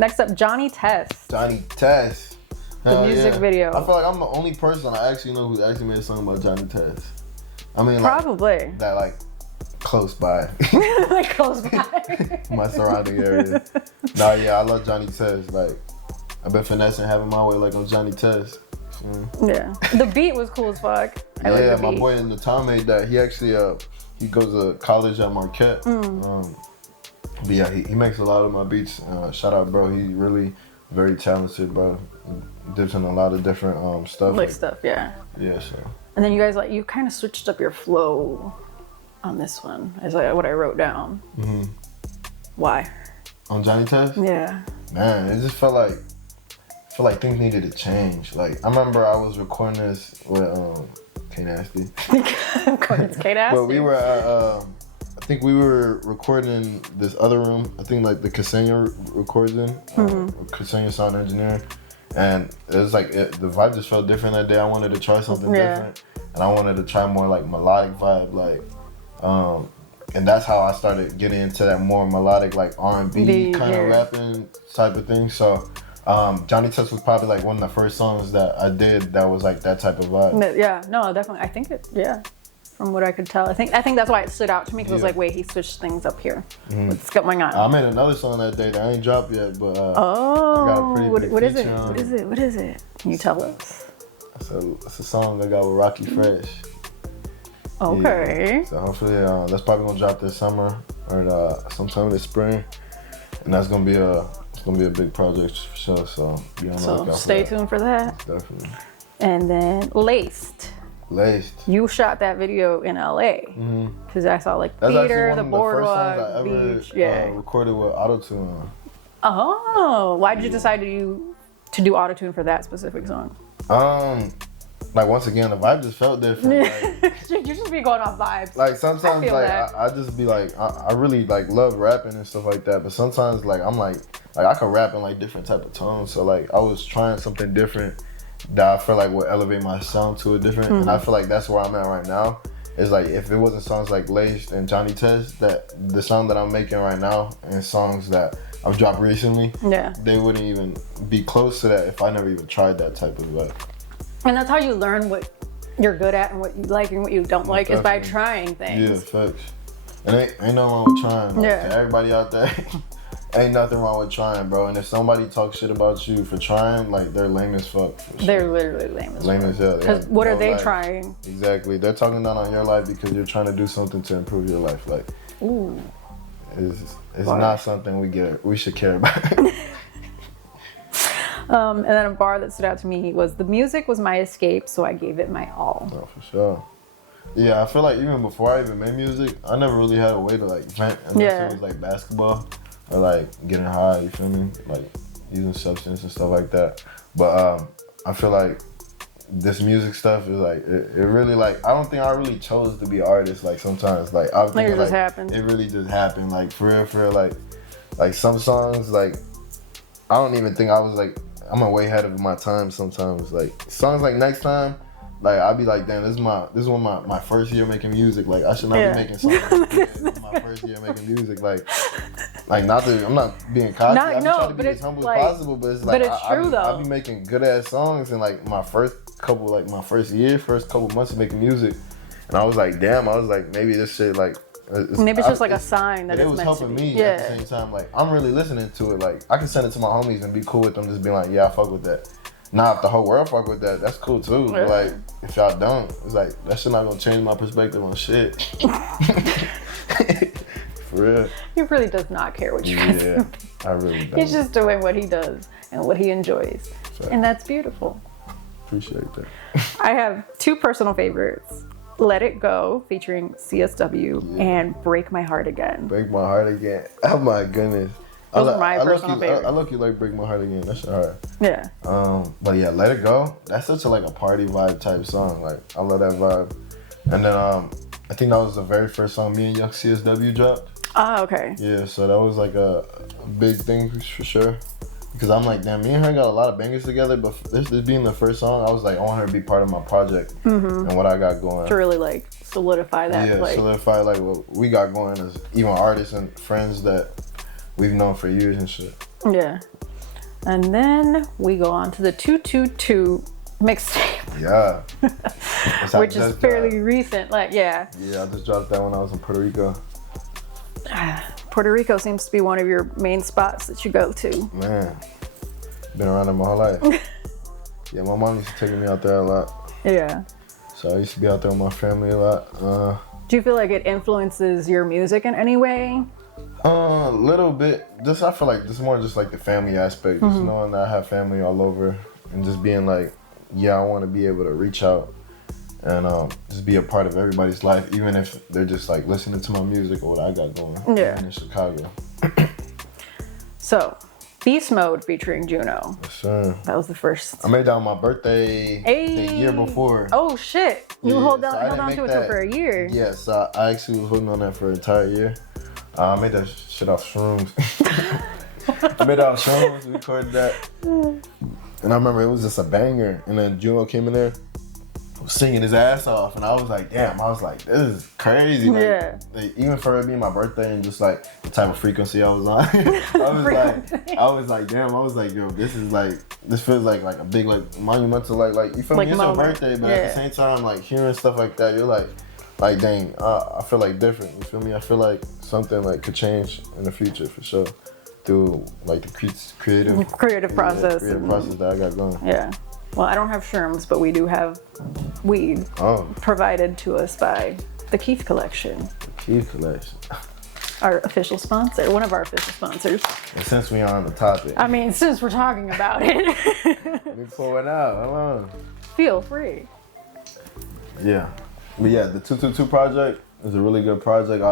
Next up, Johnny Test. Johnny Test. The music video. I feel like I'm the only person I actually know who actually made a song about Johnny Test. I mean, probably like, that like close by. Like close by. My surrounding area. Nah, yeah, I love Johnny Test. Like I've been finessing having my way like on Johnny Test. Yeah, the beat was cool as fuck. Yeah, my boy in the town made that. He actually he goes to college at Marquette. But yeah, he makes a lot of my beats. Shout out, bro. He really very talented, bro. Dips in a lot of different stuff. Like stuff, yeah. Yeah, so. And then you guys you kind of switched up your flow on this one, is what I wrote down. Why? On Johnny Test? Yeah. Man, it just felt like things needed to change. Like I remember I was recording this with K Nasty. K Nasty. But we were at I think we were recording in this other room. I think like the Ksenia records in, Ksenia sound engineer, and it was like the vibe just felt different that day. I wanted to try something different, and I wanted to try more like melodic vibe, like, and that's how I started getting into that more melodic like R&B kind of rapping type of thing. So. Johnny Test was probably like one of the first songs that I did that was like that type of vibe. Yeah, no, definitely. I think from what I could tell, I think that's why it stood out to me, because it was like, wait, he switched things up here. What's going on? I made another song that day that I ain't dropped yet, but I got a pretty big what is it? What is it? Can you tell us? It's a song I got with Rocky Fresh. Okay. Yeah. So hopefully that's probably gonna drop this summer or sometime this spring, and that's gonna be a big project for sure. So be on the lookout. Stay tuned for that. Definitely. And then Laced. You shot that video in LA because I saw like theater, the boardwalk, beach. Recorded with autotune on. Oh, why did you decide to do autotune for that specific song? Like once again, the vibe just felt different. Like, you just be going off vibes. Like sometimes, I just be like, I really like love rapping and stuff like that. But sometimes, like I'm like I could rap in like different type of tones. So like I was trying something different that I feel like would elevate my sound to a different. And I feel like that's where I'm at right now. It's like if it wasn't songs like Laced and Johnny Test, that the song that I'm making right now and songs that I've dropped recently, they wouldn't even be close to that if I never even tried that type of vibe. And that's how you learn what you're good at and what you like and what you don't like, is by trying things. Yeah, facts. And ain't nothing wrong with trying. Like, to everybody out there, ain't nothing wrong with trying, bro. And if somebody talks shit about you for trying, like they're lame as fuck. Sure. They're literally lame as hell. Because what are they trying? Exactly. They're talking down on your life because you're trying to do something to improve your life. Like, ooh, it's not something we should care about. And then a bar that stood out to me was, the music was my escape, so I gave it my all. Oh, for sure. Yeah, I feel like even before I even made music, I never really had a way to like vent unless it was like basketball or like getting high, you feel me? Like using substance and stuff like that. But I feel like this music stuff is like, it really like, I don't think I really chose to be an artist. Like sometimes like I was thinking, just happened. It really just happened. Like for real, like some songs, like I don't even think I was like, I'm way ahead of my time sometimes. Like songs like Next Time, like I'll be like, damn, this is one of my first year making music. Like I should not be making songs. This is my first year making music. Like not that I'm not being cocky. I'm trying to be as humble as possible, but it's like, but it's true though. I'll be making good ass songs in like my first couple months of making music, and I was like, damn, maybe this shit like. Maybe it's just like a sign that it it's was meant helping to be. me at the same time. Like I'm really listening to it. Like I can send it to my homies and be cool with them, just being like, yeah, I fuck with that. Nah, if the whole world fuck with that, that's cool too. But like, if y'all don't, it's like, that shit not gonna change my perspective on shit. For real. He really does not care what you guys do. Yeah, I really don't. He's just doing what he does and what he enjoys. Fact. And that's beautiful. Appreciate that. I have two personal favorites. Let It Go, featuring CSW, and Break My Heart Again. Break My Heart Again. Oh my goodness. Those are my personal favorites. I look you like Break My Heart Again. That's hard. Yeah. But yeah, Let It Go. That's such a like a party vibe type song. Like I love that vibe. And then I think that was the very first song me and Young CSW dropped. Oh, okay. Yeah, so that was like a big thing for sure. Because I'm like, damn, me and her got a lot of bangers together, but this being the first song, I was like, I want her to be part of my project and what I got going. To really like solidify that. Yeah, like, solidify like what we got going as even artists and friends that we've known for years and shit. Yeah. And then we go on to the 222 mixtape. Yeah. Which is fairly recent. Like, yeah. Yeah, I just dropped that when I was in Puerto Rico. Puerto Rico seems to be one of your main spots that you go to. Man, been around there my whole life. Yeah, my mom used to take me out there a lot. Yeah. So I used to be out there with my family a lot. Do you feel like it influences your music in any way? A little bit. Just I feel like this is more just like the family aspect. Just knowing that I have family all over and just being like, yeah, I want to be able to reach out and just be a part of everybody's life, even if they're just like listening to my music or what I got going. Yeah. In Chicago. So, Beast Mode featuring Juno. Yes, sir. That was the first. I made that on my birthday the year before. Oh shit! You held on to it for a year. Yes, so I actually was holding on that for an entire year. I made that shit off shrooms. I made it off shrooms, recorded that. And I remember it was just a banger. And then Juno came in there, was singing his ass off. And I was like, damn, I was like, this is crazy. Like, yeah. Like, even for it being my birthday and just like the type of frequency I was on. I was like, damn, I was like, yo, this feels like a big, like, monumental, like you feel me? It's your birthday, but at the same time, like, hearing stuff like that, you're like, dang, I feel like different, you feel me? I feel like something like could change in the future for sure through like the creative process that I got going. Yeah. Well, I don't have shrooms, but we do have weed provided to us by the Keith Collection. Keith Collection. Our official sponsor, one of our official sponsors. And since we're on the topic. I mean, since we're talking about it. Let me pull it out, hold on. Feel free. Yeah. But yeah, the 222 project is a really good project.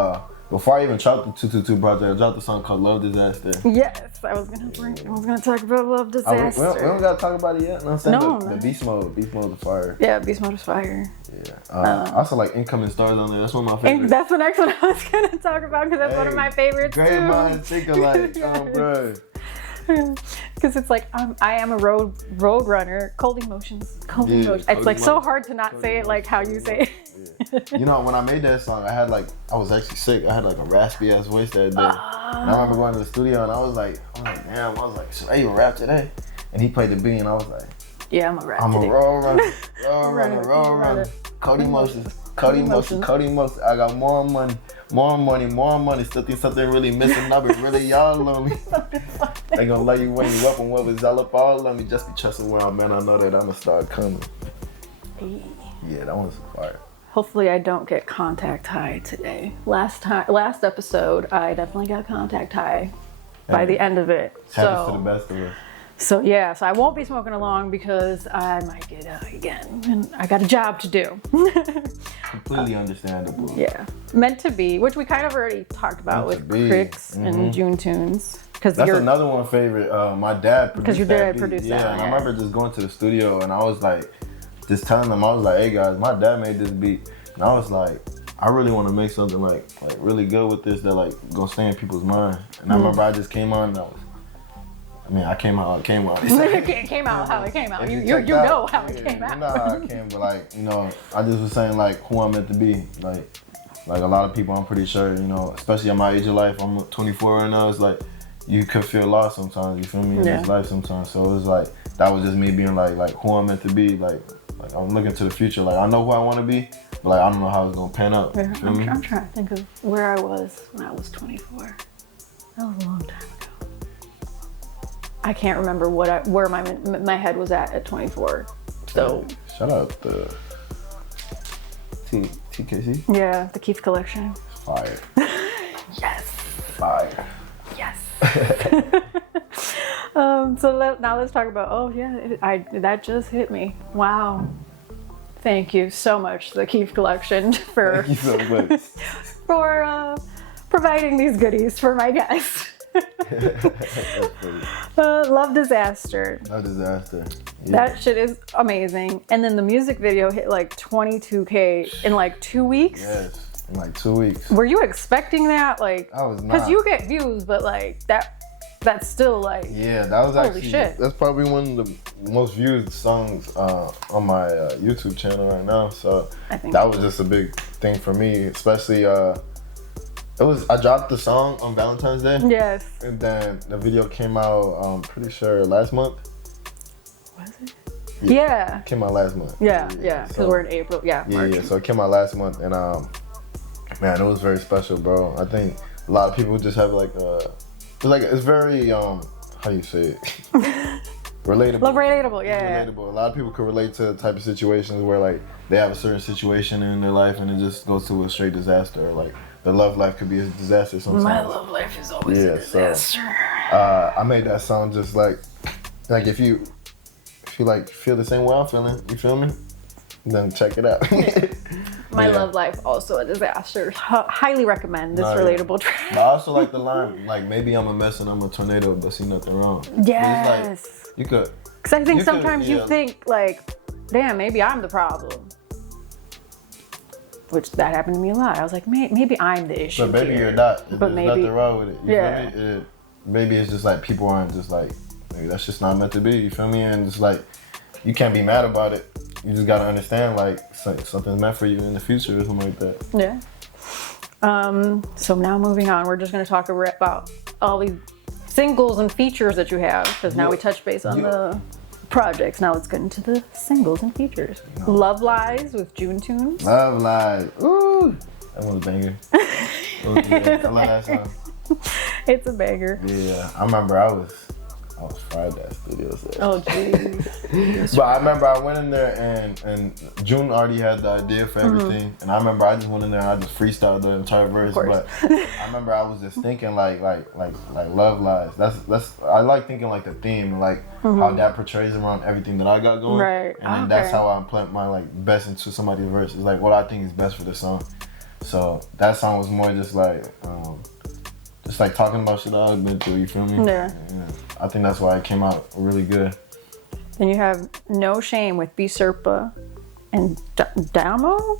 Before I even dropped the 222 project, I dropped a song called Love Disaster. Yes, I was gonna talk about Love Disaster. We don't gotta talk about it yet. You know what I'm saying? No. The Beast Mode is fire. Yeah, Beast Mode is fire. Yeah. I also like Incoming Stars on there. That's one of my favorites. That's the next one I was gonna talk about because that's one of my favorites great too. Great minds think alike, bro. Because it's like I am a roadrunner. Cold emotions. It's like so hard to not say it like how you say it. Yeah. You know, when I made that song, I was actually sick. I had like a raspy ass voice that day. And I remember going to the studio and I was like, damn. I was like, should I even rap today? And he played the beat and I was like, yeah, I'm a rap today. I'm a road runner. Cody Motions. I got more money. Still think something really missing. I've been really y'all on me. They gonna let you when you up and what was all up all on me. Just be trusting where I'm at. I know that I'ma start coming. Yeah, that one's fire. Hopefully I don't get contact high today. Last episode, I definitely got contact high by the end of it. Happens to the best of us. So yeah, so I won't be smoking along because I might get high again, and I got a job to do. Completely understandable. Yeah, Meant to Be, which we kind of already talked about with Cricks and Juntoons. That's another one favorite. My dad produced because your dad produced that. Yeah, and I remember just going to the studio and I was like, just telling them, I was like, hey guys, my dad made this beat, and I was like, I really want to make something like really good with this that like gonna stay in people's mind. And I remember I just came on. I came out how it came out. It came out how it came out. You know how it came out. You know how it came, but like, I just was saying like who I'm meant to be. Like a lot of people, I'm pretty sure, especially at my age of life, I'm 24 right now, it's like you could feel lost sometimes, you feel me, in this life sometimes. So it was like, that was just me being like who I'm meant to be, like I'm looking to the future. Like I know who I want to be, but like I don't know how it's gonna pan out. Yeah, I'm trying to think of where I was when I was 24. That was a long time ago. I can't remember where my head was at 24. So shout out the TKC. Yeah, the Keith collection. Fire. Yes. Fire. Yes. So now let's talk about. Oh yeah, that just hit me. Wow. Thank you so much, the Keith collection, for Thank you so much. for providing these goodies for my guests. Love Disaster. Love Disaster. Yeah. That shit is amazing. And then the music video hit like 22K in like 2 weeks. Yes, in like 2 weeks. Were you expecting that? Like, I was not. Because you get views, but like that's still like. Yeah, that was holy actually. Shit. That's probably one of the most viewed songs on my YouTube channel right now. So I think that was just a big thing for me, especially. I dropped the song on Valentine's Day. Yes. And then the video came out, I'm pretty sure last month. Was it? Yeah. It came out last month. Yeah. Because we're in April. Yeah. March. Yeah. So it came out last month, and man, it was very special, bro. I think a lot of people just have it's very how you say it. Relatable. Relatable, yeah. Relatable. A lot of people can relate to the type of situations where like they have a certain situation in their life and it just goes to a straight disaster. Or, like their love life could be a disaster sometimes. My love life is always a disaster. So, I made that song just like if you like feel the same way I'm feeling, you feel me? Then check it out. My love life also a disaster. Highly recommend this relatable track. But I also like the line, like maybe I'm a mess and I'm a tornado, but see nothing wrong. Yes. It's like, you could. Because I think sometimes you think like, damn, maybe I'm the problem. Which that happened to me a lot. I was like, maybe I'm the issue. But maybe here. you're not. But There's maybe nothing wrong with it. You yeah. feel me? Maybe it's just like people aren't just like that's just not meant to be. You feel me? And it's like you can't be mad about it. You just gotta understand like something's meant for you in the future or something like that. Yeah. So now moving on, we're just gonna talk about all these singles and features that you have, because now we touched base on the projects. Now let's get into the singles and features. Love Lies with Juntoons. Love Lies. Ooh, that was a banger. I love that song. It's a banger. Yeah, I remember I was fried that studio set. Oh jeez. But I remember I went in there and June already had the idea for everything, and I remember I just went in there and I just freestyled the entire verse. But I remember I was just thinking like Love Lies. That's I like thinking like the theme, like how that portrays around everything that I got going. Right. And then that's how I plant my like best into somebody's verse. It's like what I think is best for the song. So that song was more just like talking about shit I've been through, you feel me? Yeah. I think that's why it came out really good. Then you have No Shame with B Serpa and Damo?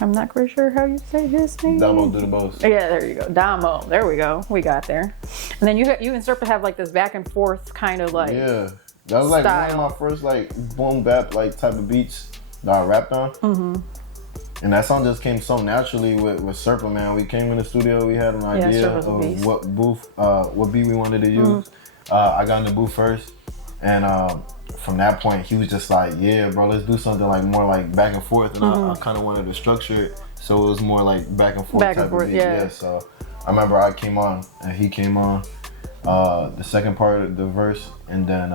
I'm not quite sure how you say his name. Damo do the most. Yeah, there you go. Damo. There we go. We got there. And then you and Serpa have like this back and forth kind of like that was like one of my first like boom bap like type of beats that I rapped on. And that song just came so naturally with Serpa, man. We came in the studio, we had an idea of what beat we wanted to use. I got in the booth first, and from that point, he was just like, yeah, bro, let's do something like more like back and forth. And I kind of wanted to structure it so it was more like back and forth type of beat. Yeah, so I remember I came on and he came on the second part of the verse, and then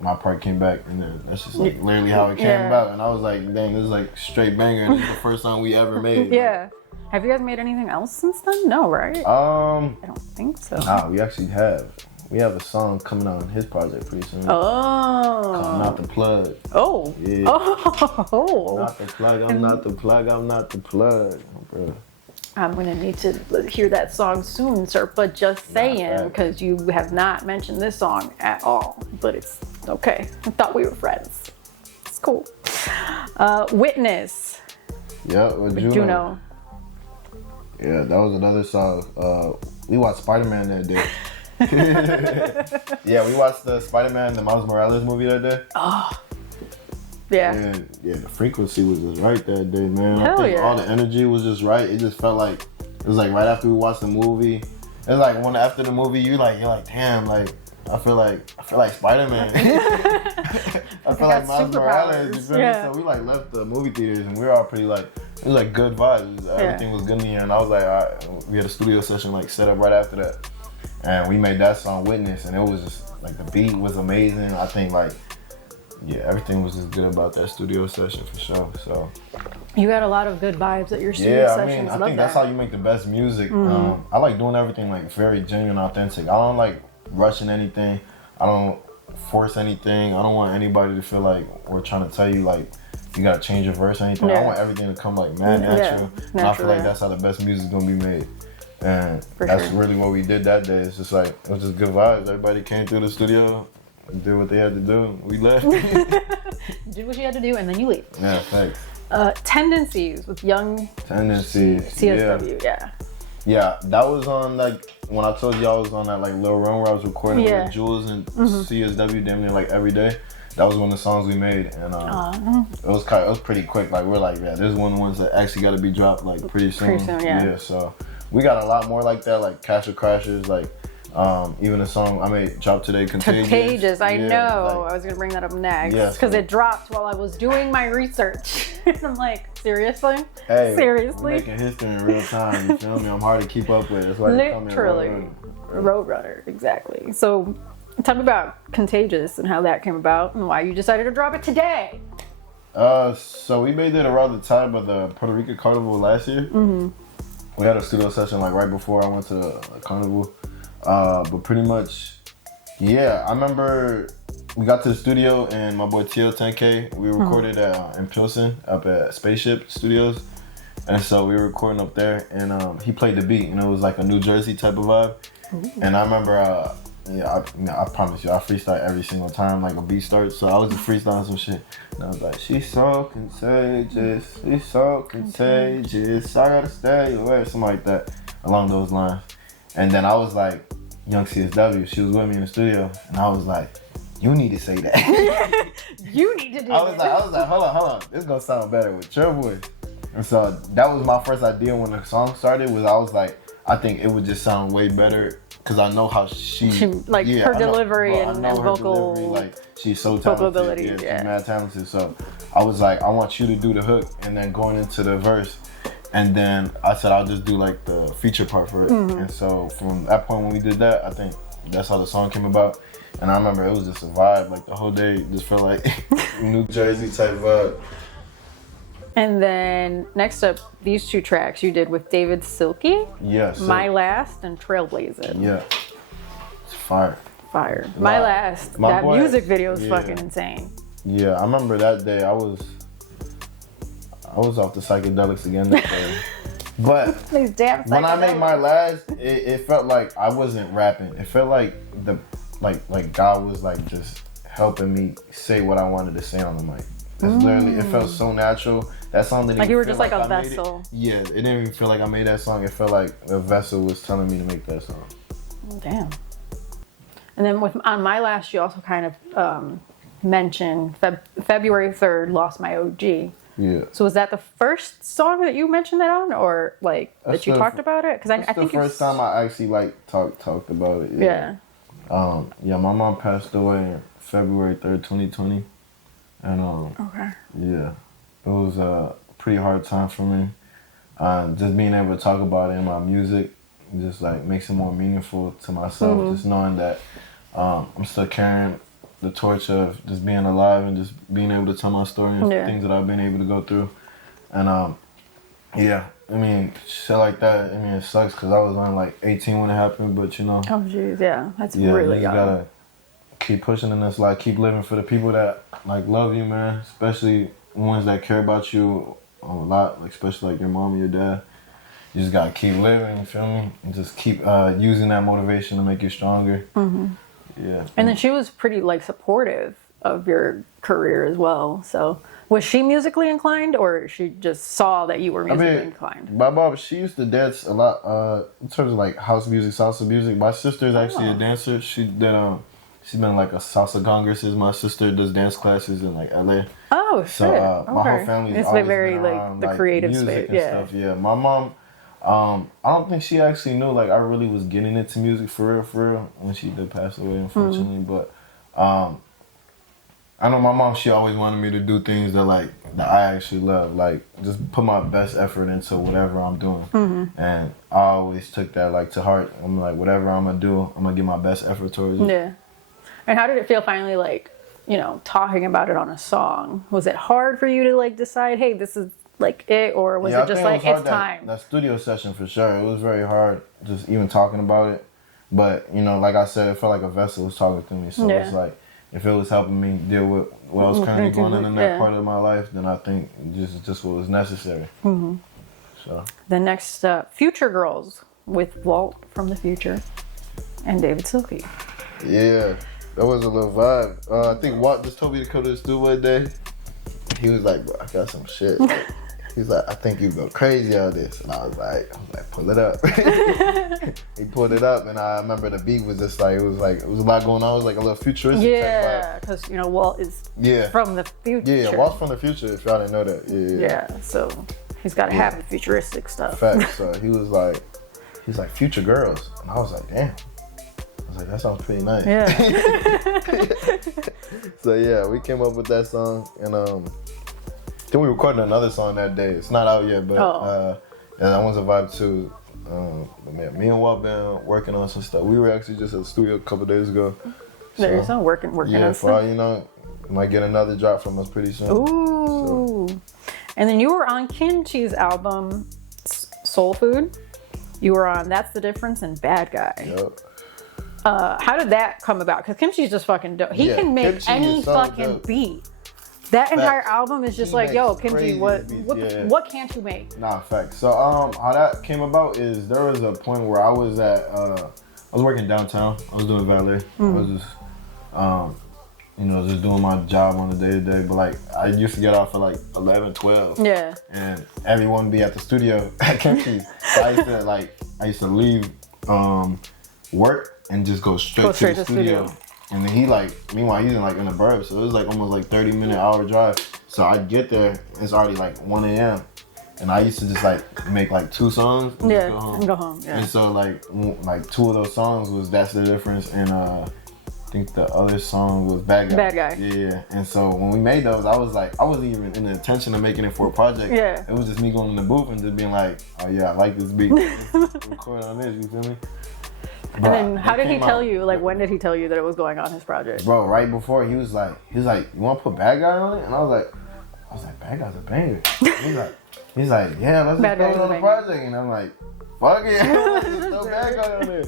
my part came back, and then that's just like literally how it came about. And I was like, dang, this is like straight banger, and this is the first song we ever made. Yeah. Have you guys made anything else since then? No, right? I don't think so. Nah, we actually have. We have a song coming out on his project pretty soon. Oh. Called Not the Plug. Oh. Yeah. Oh. Not the plug, I'm not the plug, I'm not the plug. Bro. I'm gonna need to hear that song soon, Serpa, just saying, because you have not mentioned this song at all. But it's okay. I thought we were friends. It's cool. Witness. Yeah, with Juno. Yeah, that was another song. We watched Spider-Man that day. Yeah, we watched the Spider-Man, the Miles Morales movie that day. Oh. Yeah. And yeah, the frequency was just right that day, man. Hell I think all the energy was just right. It just felt like it was like right after we watched the movie. It was like when after the movie you're like damn, like I feel like Spider-Man. I feel like Miles Morales. You feel me? So we like left the movie theaters and we were all pretty like it was like good vibes. Everything was good in the end. And I was like, all right, we had a studio session like set up right after that. and we made that song Witness, and it was just like the beat was amazing. I think like everything was just good about that studio session for sure. So you got a lot of good vibes at your studio sessions. I think that's how you make the best music. I like doing everything like very genuine, authentic. I don't like rushing anything. I don't force anything. I don't want anybody to feel like we're trying to tell you like you gotta change your verse or anything. I want everything to come like mad natural. And I feel like that's how the best music's gonna be made. And that's really what we did that day. It's just like, it was just good vibes. Everybody came through the studio, did what they had to do. We left. Did what you had to do and then you leave. Yeah, thanks. Tendencies with Young CSW, Yeah, that was on like, when I told you I was on that like little run where I was recording with Jules and CSW damn near like every day. That was one of the songs we made, and it was pretty quick. Like we're like, this is one of the ones that actually got to be dropped like pretty soon. Yeah. So we got a lot more like that, like Castle Crashers, like even a song I made drop today, Contagious. I know. Like, I was gonna bring that up next because it dropped while I was doing my research. And I'm like, seriously? Hey, seriously? We're making history in real time. You feel me? I'm hard to keep up with. That's why literally Roadrunner, exactly. So. Tell me about Contagious and how that came about and why you decided to drop it today. So we made it around the time of the Puerto Rico Carnival last year. We had a studio session like right before I went to the carnival. But pretty much, I remember we got to the studio and my boy Tio 10K, we recorded in Pilsen up at Spaceship Studios. And so we were recording up there and he played the beat and it was like a New Jersey type of vibe. And I remember I promise you, I freestyle every single time like a beat starts. So I was just freestyling some shit. And I was like, she's so contagious, she's so contagious, I gotta stay away, something like that, along those lines. And then I was like, Young CSW, she was with me in the studio, and I was like, you need to say that. You need to do that. I was like, hold on, this is gonna sound better with your voice. And so that was my first idea when the song started, I was like, I think it would just sound way better. Cause I know how she like her delivery and vocal, delivery, like she's so talented. Vocal ability, she's mad talented. So I was like, I want you to do the hook, and then going into the verse, and then I said I'll just do like the feature part for it. And so from that point when we did that, I think that's how the song came about. And I remember it was just a vibe. Like the whole day just felt like New Jersey type vibe. And then next up, these two tracks you did with David Silky. Yes. My Last and Trailblazing. Yeah. It's fire. My Last. That music video is fucking insane. Yeah, I remember that day. I was off the psychedelics again that day. But these damn when I made My Last, it felt like I wasn't rapping. It felt like like God was like just helping me say what I wanted to say on the mic. That's literally, it felt so natural. That song didn't like even you were feel just like a vessel. It didn't even feel like I made that song. It felt like a vessel was telling me to make that song. Damn. And then on My Last, you also kind of mentioned February 3rd, Lost My OG. Yeah. So was that the first song that you mentioned that on, or like that you talked about it? Because I think the first time I actually like talked about it. Yeah. My mom passed away on February 3rd, 2020. And it was a pretty hard time for me. Just being able to talk about it in my music just like makes it more meaningful to myself. Just knowing that I'm still carrying the torch of just being alive and just being able to tell my story and things that I've been able to go through. And I mean, shit like that, I mean, it sucks because I was on like 18 when it happened, but you know. Oh jeez, that's really young. Gotta keep pushing in this life, keep living for the people that like love you, man, especially ones that care about you a lot, like especially like your mom and your dad. You just gotta keep living, you feel me? And just keep using that motivation to make you stronger. Yeah. And then she was pretty like supportive of your career as well. So was she musically inclined, or she just saw that you were musically inclined? My mom, she used to dance a lot in terms of like house music, salsa music. My sister's actually a dancer. She did she's been like a salsa congresses. My sister does dance classes in like LA. Oh shit! So my whole family's it's always very been around, like the creative space. And stuff. Yeah, my mom. I don't think she actually knew like I really was getting into music for real when she did pass away, unfortunately. But I know my mom. She always wanted me to do things that like that I actually love. Like, just put my best effort into whatever I'm doing. And I always took that, like, to heart. I'm like, whatever I'm going to do, I'm going to give my best effort towards it. Yeah. And how did it feel finally, like, you know, talking about it on a song? Was it hard for you to, like, decide, hey, this is, like, it? Or was it just, like, it's time? That studio session, for sure. It was very hard, just even talking about it. But, you know, like I said, it felt like a vessel was talking to me. So it's like, if it was helping me deal with what I was currently going on in that part of my life, then I think just what was necessary. So the next, Future Girls with Walt from the Future and David Silky. Yeah, that was a little vibe. I think Walt just told me to come to the studio one day. He was like, bro, I got some shit. He's like, I think you go crazy on this. And I was like, pull it up. He pulled it up, and I remember the beat was just like, it was a lot going on. It was like a little futuristic. Yeah, because, you know, Walt is from the future. Yeah, Walt's from the future, if y'all didn't know that. Yeah, so he's got to have the futuristic stuff. Facts. So he was like, Future Girls. And I was like, damn. I was like, that sounds pretty nice. Yeah. So yeah, we came up with that song, and then we recorded another song that day. It's not out yet, but that one's a vibe too. Me and Walt been working on some stuff. We were actually just at the studio a couple days ago. There's some working on for stuff. all you know, you might get another drop from us pretty soon. Ooh. So. And then you were on Kimchi's album, Soul Food. You were on That's the Difference and Bad Guy. Yep. How did that come about? Because Kimchi's just fucking dope. He can make Kimchi any fucking beat. That entire album is just like, yo, Kimchi, what can't you make? Nah, facts. So how that came about is there was a point where I was working downtown. I was doing valet. I was just just doing my job on a day-to-day. But like, I used to get off at like 11, 12. Yeah. And everyone would be at the studio at Kimchi's. So I used to leave work and just go straight to the studio. And then meanwhile, he's in the burbs, so it was almost 30-minute hour drive. So I'd get there, it's already 1 a.m. And I used to just make 2 songs and just go home. Yeah. And so 2 of those songs was That's the Difference, and I think the other song was Bad Guy. Bad Guy. Yeah. And so when we made those, I wasn't even in the intention of making it for a project. Yeah. It was just me going in the booth and just being like, oh yeah, I like this beat. Record on this, you feel me? And then how did he tell you, when did he tell you that it was going on his project? Bro, right before, he was like, you want to put Bad Guy on it? And I was like, Bad Guy's a banger. He's like, yeah, let's just throw it on the project. And I'm like, fuck it, let's just throw Bad Guy on there.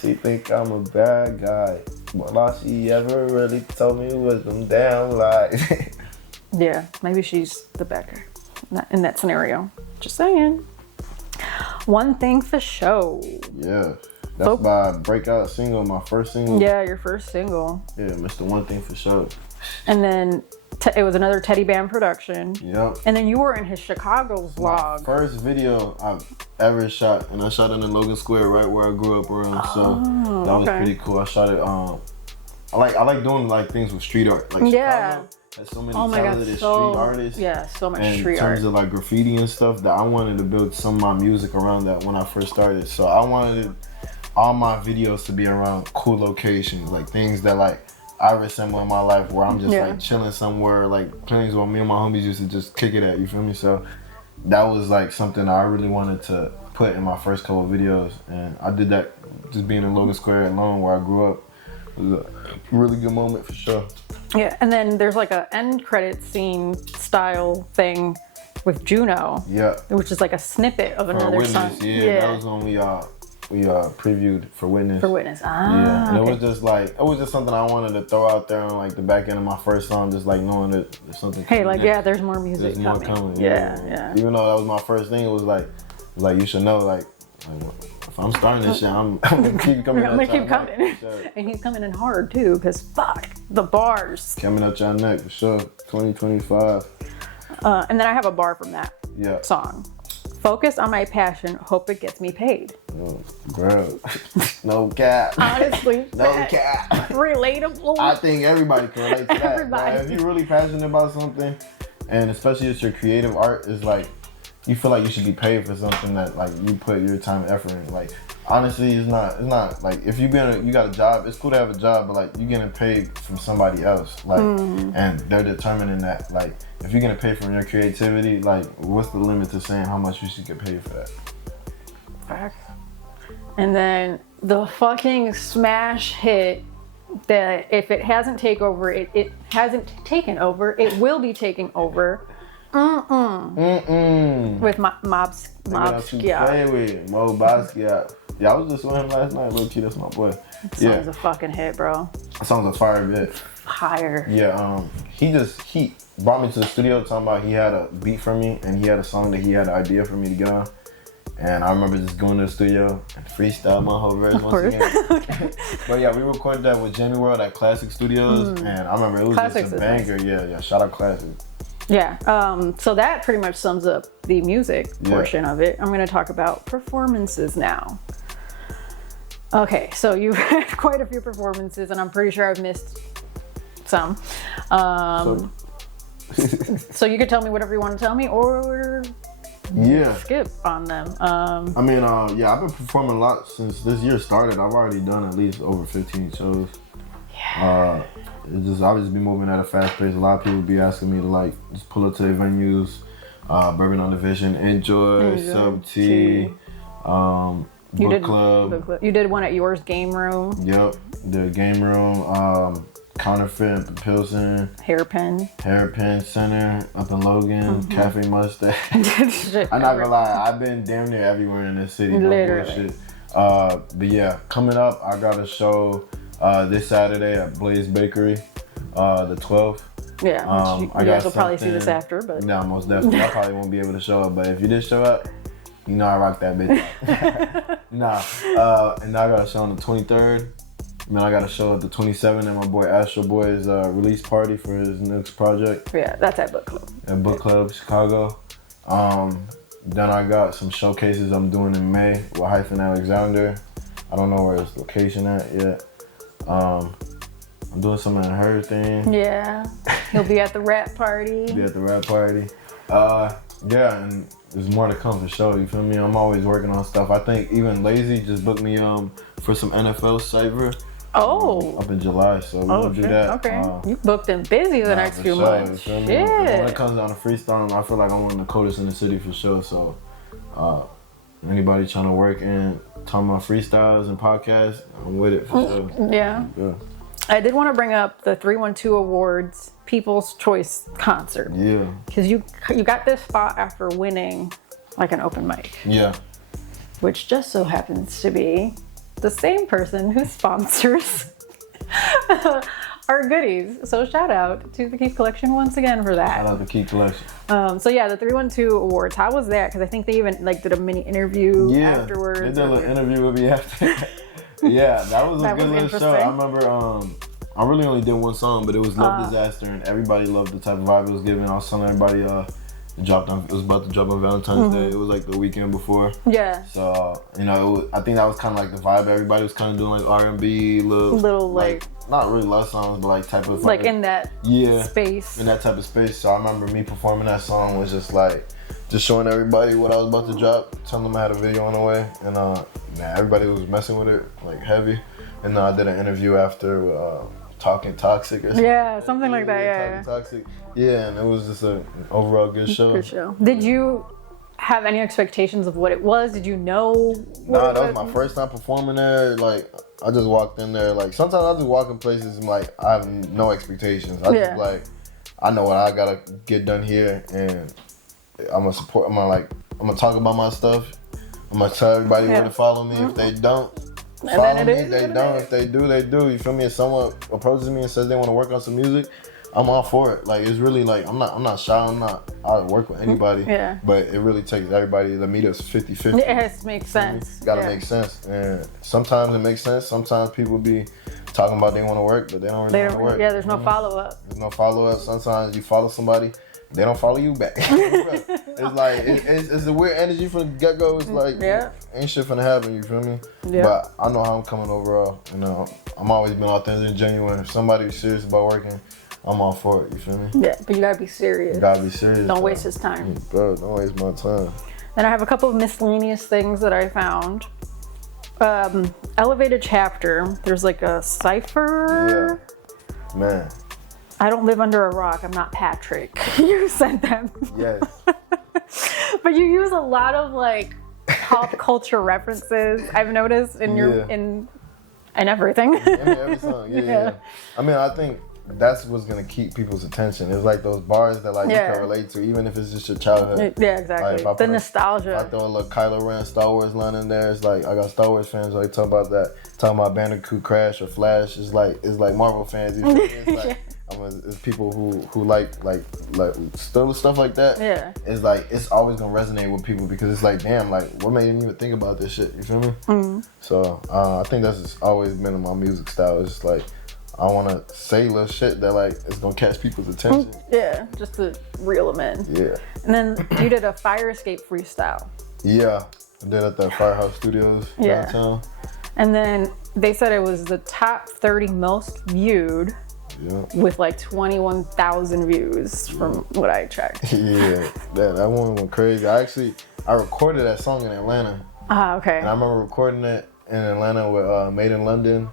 She think I'm a bad guy, but all she ever really told me was them damn lies. Yeah, maybe she's the bad guy in that scenario. Just saying. One Thing for Show. Yeah. That's my breakout single, my first single. Yeah, your first single. Yeah, Mr. One Thing for Show. And then it was another Teddy Band production. Yep. And then you were in his Chicago vlog. My first video I've ever shot, and I shot it in Logan Square, right where I grew up around. So that was pretty cool. I shot it. I like doing things with street art. Chicago has so many talented street artists. Yeah, so much street art. In terms of graffiti and stuff, that I wanted to build some of my music around that when I first started. So I wanted all my videos to be around cool locations, things that I resemble in my life, where I'm just chilling somewhere, places where me and my homies used to just kick it at, you feel me? So that was something I really wanted to put in my first couple of videos, and I did that just being in Logan Square alone where I grew up. It was a really good moment for sure. Yeah, and then there's a end credit scene style thing with Juno. Yeah. Which is a snippet of another song. Yeah, that was when we previewed for Witness. For Witness, yeah, and it was just something I wanted to throw out there on the back end of my first song, just knowing that there's something. Hey, there's more music. There's more coming. Yeah. Even though that was my first thing, it was you should know, if I'm starting this shit, I'm gonna keep coming. I'm gonna keep coming, and he's coming in hard too, cause fuck the bars. Coming up your neck for sure, 2025. And then I have a bar from that song. Focus on my passion, hope it gets me paid. Oh, bro, no cap. Honestly, no cap. Relatable. I think everybody can relate to that. Everybody. If you're really passionate about something, and especially if your creative art is you feel like you should be paid for something that you put your time and effort in. honestly, it's not like if you got a job, it's cool to have a job, but like you getting paid from somebody else, like, and they're determining that, like, if you're getting paid from your creativity, like, what's the limit to saying how much you should get paid for that? Facts. And then the fucking smash hit that if it hasn't taken over, it hasn't taken over, it will be taking over. With Basquiat. Mo Basquiat. Yeah, I was just with him last night. Low key, that's my boy. That song's a fucking hit, bro. That song's a fire bit. Fire. Yeah, he brought me to the studio talking about he had a beat for me and he had a song that he had an idea for me to get on. And I remember just going to the studio and freestyle my whole verse once again. Okay. But yeah, we recorded that with Jamie World at Classic Studios, and I remember it was Classics just a banger. Nice. Yeah, shout out Classic. Yeah, so that pretty much sums up the music portion of it. I'm going to talk about performances now. Okay, so you've had quite a few performances, and I'm pretty sure I've missed some. So you could tell me whatever you want to tell me, or skip on them. I mean, I've been performing a lot since this year started. I've already done at least over 15 shows. Yeah. I've just been moving at a fast pace. A lot of people be asking me to like just pull up to their venues. Bourbon on the Vision, Enjoy, Sub T, Book Club. You did one at yours, Game Room. Yep, the Game Room. Counterfeit, Pilsen, Hairpin Center up in Logan, Cafe Mustache. I'm not gonna lie, I've been damn near everywhere in this city. Literally. But yeah, coming up, I got a show this Saturday at Blaze Bakery, the 12th. Yeah, you guys will probably see this after, but no, most definitely. I probably won't be able to show up, but if you did show up, you know I rock that bitch. And I got a show on the 23rd. And then I got a show at the 27th at my boy Astro Boy's release party for his next project. Yeah, that's at Book Club. At Book Club, Chicago. Then I got some showcases I'm doing in May with Hyphen Alexander. I don't know where his location at yet. I'm doing some in her thing. Yeah, he'll be at the rap party. Yeah, and there's more to come for sure, you feel me? I'm always working on stuff. I think even Lazy just booked me for some NFL Cypher. Oh. Up in July, so we're gonna do that. Okay. You booked and busy the next few months. Shit. When it comes down to freestyling, I feel like I'm one of the coldest in the city for sure. So anybody trying to work and talking about freestyles and podcasts, I'm with it for sure. Yeah. I did want to bring up the 312 Awards People's Choice Concert. Yeah. Because you got this spot after winning like an open mic. Yeah. Which just so happens to be the same person who sponsors our goodies. So shout out to the Keep Collection once again for that. Shout out to Keep Collection. So yeah, the 312 Awards. How was that? Because I think they even like did a mini interview afterwards. They did a little interview with me after. Yeah, that was a good little show. I remember I really only did one song, but it was Love Disaster, and everybody loved the type of vibe it was giving. I was telling everybody it was about to drop on Valentine's Day. It was like the weekend before. Yeah. So, I think that was kind of like the vibe. Everybody was kind of doing like R&B, little like not really love songs, but like type of like in that space. In that type of space. So I remember me performing that song was just like showing everybody what I was about to drop, telling them I had a video on the way, and everybody was messing with it like heavy. And I did an interview after Talking Toxic or something. Yeah, something like that. Yeah. Talking Toxic. Yeah, and it was just an overall good show. Good show. Did you have any expectations of what it was? Did you know? Nah, that was my first time performing there. Like, I just walked in there. Like, sometimes I just walk in places and like I have no expectations. I just like, I know what I gotta get done here, and I'm gonna support. I'm gonna talk about my stuff. I'm gonna tell everybody where to follow me. If they don't follow me, they don't. If they do, they do. You feel me? If someone approaches me and says they want to work on some music, I'm all for it. Like, it's really like, I'm not shy. I'll work with anybody. Yeah. But it really takes everybody to meet us 50-50. It has to make sense. Gotta make sense. And sometimes it makes sense. Sometimes people be talking about they want to work, but they don't really want to work. Yeah, there's no follow-up. There's no follow-up. Sometimes you follow somebody, they don't follow you back. It's like, it's a weird energy from the get-go. It's like, ain't shit finna happen, you feel me? Yeah. But I know how I'm coming overall. I'm always been authentic and genuine. If somebody's serious about working, I'm all for it, you feel me? Yeah, but you gotta be serious. Don't waste his time. Bro, don't waste my time. Then I have a couple of miscellaneous things that I found. Elevated Chapter. There's like a Cypher. Yeah. Man. I don't live under a rock. I'm not Patrick. You sent them. Yes. But you use a lot of like pop culture references. I've noticed in your in everything. Every song. Yeah. I mean, I think that's what's gonna keep people's attention. It's like those bars that like you can relate to, even if it's just your childhood. Yeah, exactly. Like, the nostalgia. I throw a little Kylo Ren Star Wars line in there. It's like I got Star Wars fans like talking about that, talking about Bandicoot Crash or Flash. It's like Marvel fans. You feel me? It's like it's people who like still stuff like that. Yeah. It's like it's always gonna resonate with people because it's like, damn, like what made them even think about this shit? You feel me? Mm-hmm. So I think that's just always been in my music style. It's just like I want to say little shit that like is gonna catch people's attention. Yeah, just to reel them in. Yeah. And then you did a Fire Escape freestyle. Yeah, I did at the Firehouse Studios downtown. And then they said it was the top 30 most viewed. Yeah. With like 21,000 views from what I checked. Yeah, that one went crazy. I recorded that song in Atlanta. Okay. And I remember recording it in Atlanta with Made in London,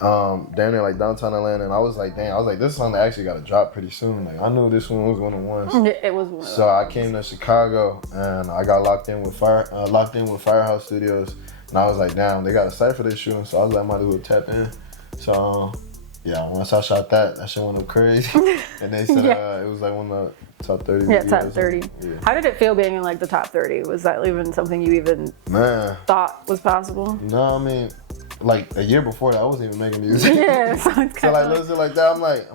down there like downtown Atlanta. And I was like, dang, this song that actually got to drop pretty soon. Like I knew this one was one of the ones. It was one of So I came to Chicago and I got locked in with Firehouse Studios. And I was like, damn, they got a Cypher they shooting. So I was like, I might as well tap in. So. Yeah, once I shot that shit went up crazy. And they said it was like one of the top 30. Yeah, top 30. Yeah. How did it feel being in like the top 30? Was that even something you even thought was possible? No, I mean, like a year before that, I wasn't even making music. Yeah, so like listen like that, I'm like,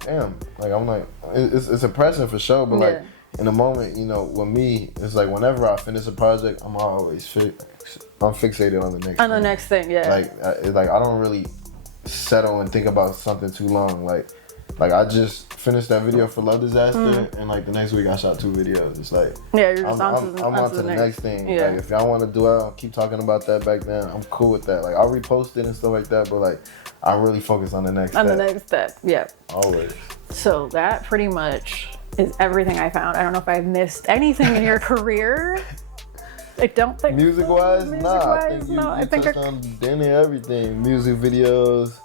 damn. Like I'm like, it's impressive for sure, but like in the moment, you know, with me, it's like whenever I finish a project, I'm always I'm fixated on the next. The next thing, yeah. Like I don't really settle and think about something too long. Like I just finished that video for Love Disaster, and like the next week I shot 2 videos. It's like you're just I'm on to the next thing. Yeah. Like if y'all want to dwell, keep talking about that back then, I'm cool with that. Like I'll repost it and stuff like that, but like I really focus on the next step. The next step, yeah. Always. So that pretty much is everything I found. I don't know if I missed anything in your career. I don't think music-wise, I think you touched on damn near everything. Music videos,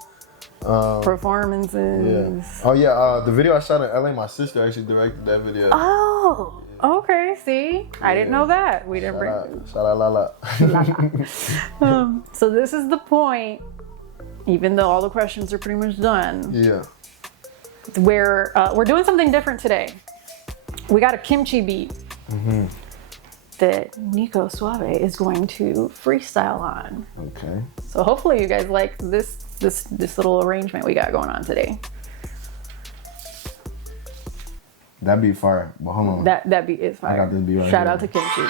performances. Yeah. Oh yeah, the video I shot in LA, my sister actually directed that video. Oh, okay. See, I didn't know that. We didn't bring. Shout out, Lala. So this is the point. Even though all the questions are pretty much done. Yeah. Where we're doing something different today. We got a Kimchi beat. Mm-hmm. That Nico Suave is going to freestyle on. Okay. So hopefully you guys like this little arrangement we got going on today. That beat fire. But hold on. That beat is fire. I got this beat right Shout here. out to Kimchi.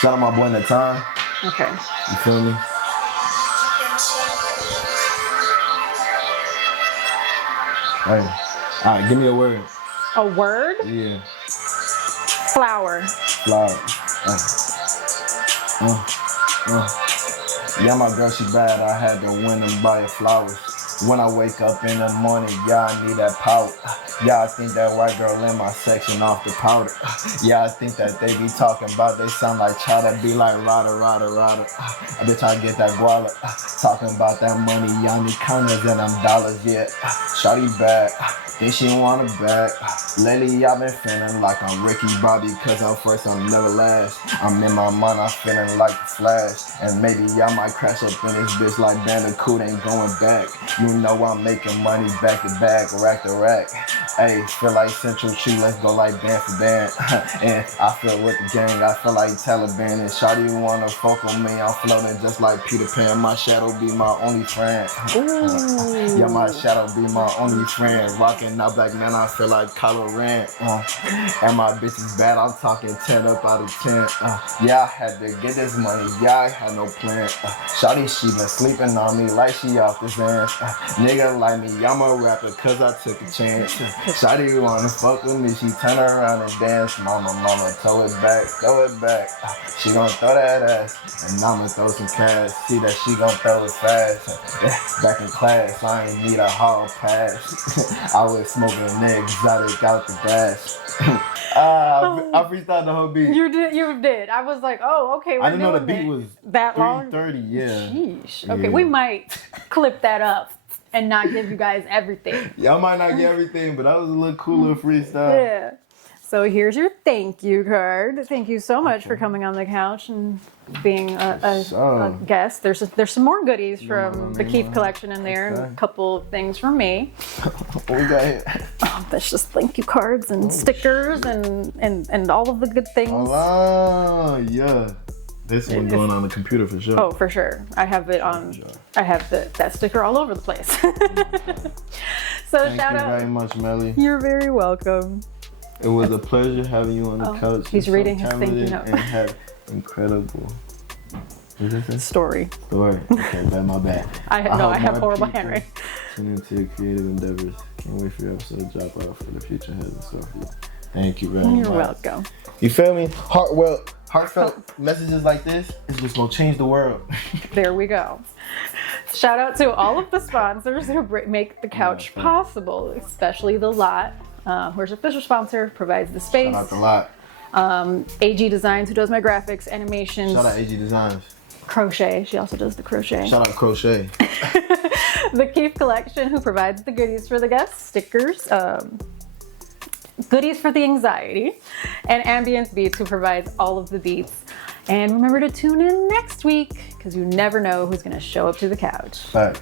Shout out my boy Natan. Okay. You feel me? Hey. Alright, give me a word. A word? Yeah. Flower. Yeah, my girl, she bad. I had to win and buy her flowers. When I wake up in the morning, yeah, I need that power. Yeah, I think that white girl in my section off the powder. Yeah, I think that they be talking about, they sound like chowder, be like rada. I bitch, I get that guala. Talking about that money, y'all need counters and them dollars, yeah. Shawty bad, think she want it back. Lately, I've been feeling like I'm Ricky Bobby, cause I'm first, I'm never last. I'm in my mind, I'm feeling like the Flash. And maybe I might crash up in this bitch like Bandicoot ain't going back. You know I'm making money back to back, rack to rack. Hey, feel like Central Tree, let's go like band for band. And I feel with the gang, I feel like Taliban. And shawty wanna fuck on me, I'm floating just like Peter Pan. My shadow be my only friend. Yeah, my shadow be my only friend. Rocking out black man, I feel like Kylo Ren. And my bitch is bad, I'm talking 10 up out of 10. Yeah, I had to get this money, yeah, I had no plan. Shawty, she been sleeping on me like she off this ass. Nigga like me, I'm a rapper cause I took a chance. Shawty wanna fuck with me, she turn around and dance. Mama, throw it back. She gon' throw that ass, and I'ma throw some cash. See that she gon' throw it fast. Back in class, I ain't need a hall pass. I was smoking an exotic out the dash. I freestyled the whole beat. You did. I was like, oh, okay. I didn't know the beat was that long. 3:30. Yeah. Sheesh. Okay, we might clip that up and not give you guys everything. Yeah, I might not get everything, but that was a little cooler freestyle. Yeah. So here's your thank you card. Thank you so much for coming on the couch and being a guest. There's some more goodies from the Keith collection in there. Okay. A couple of things from me. What we got here? That's just thank you cards and stickers and all of the good things. Oh, yeah. This one going on the computer for sure. Oh, for sure. I have it on. I have that sticker all over the place. So Thank you very much, Melly. You're very welcome. It was a pleasure having you on the couch. He's reading his thank you note. And had incredible story. Okay, my bad. I have horrible handwriting. Tune into your creative endeavors. Can't wait for your episode to drop out for the future has in store for you. Thank you very much. You're welcome. You feel me? Heartfelt messages like this is what's gonna change the world. There we go. Shout out to all of the sponsors who make the couch possible, especially The Lot. Where's official sponsor, provides the space. Shout out The Lot. AG Designs, who does my graphics, animations. Shout out AG Designs. Crochet, she also does the crochet. Shout out Crochet. The Keith Collection, who provides the goodies for the guests, stickers, goodies for the anxiety, and Ambience Beats, who provides all of the beats. And remember to tune in next week, because you never know who's going to show up to the couch. Facts.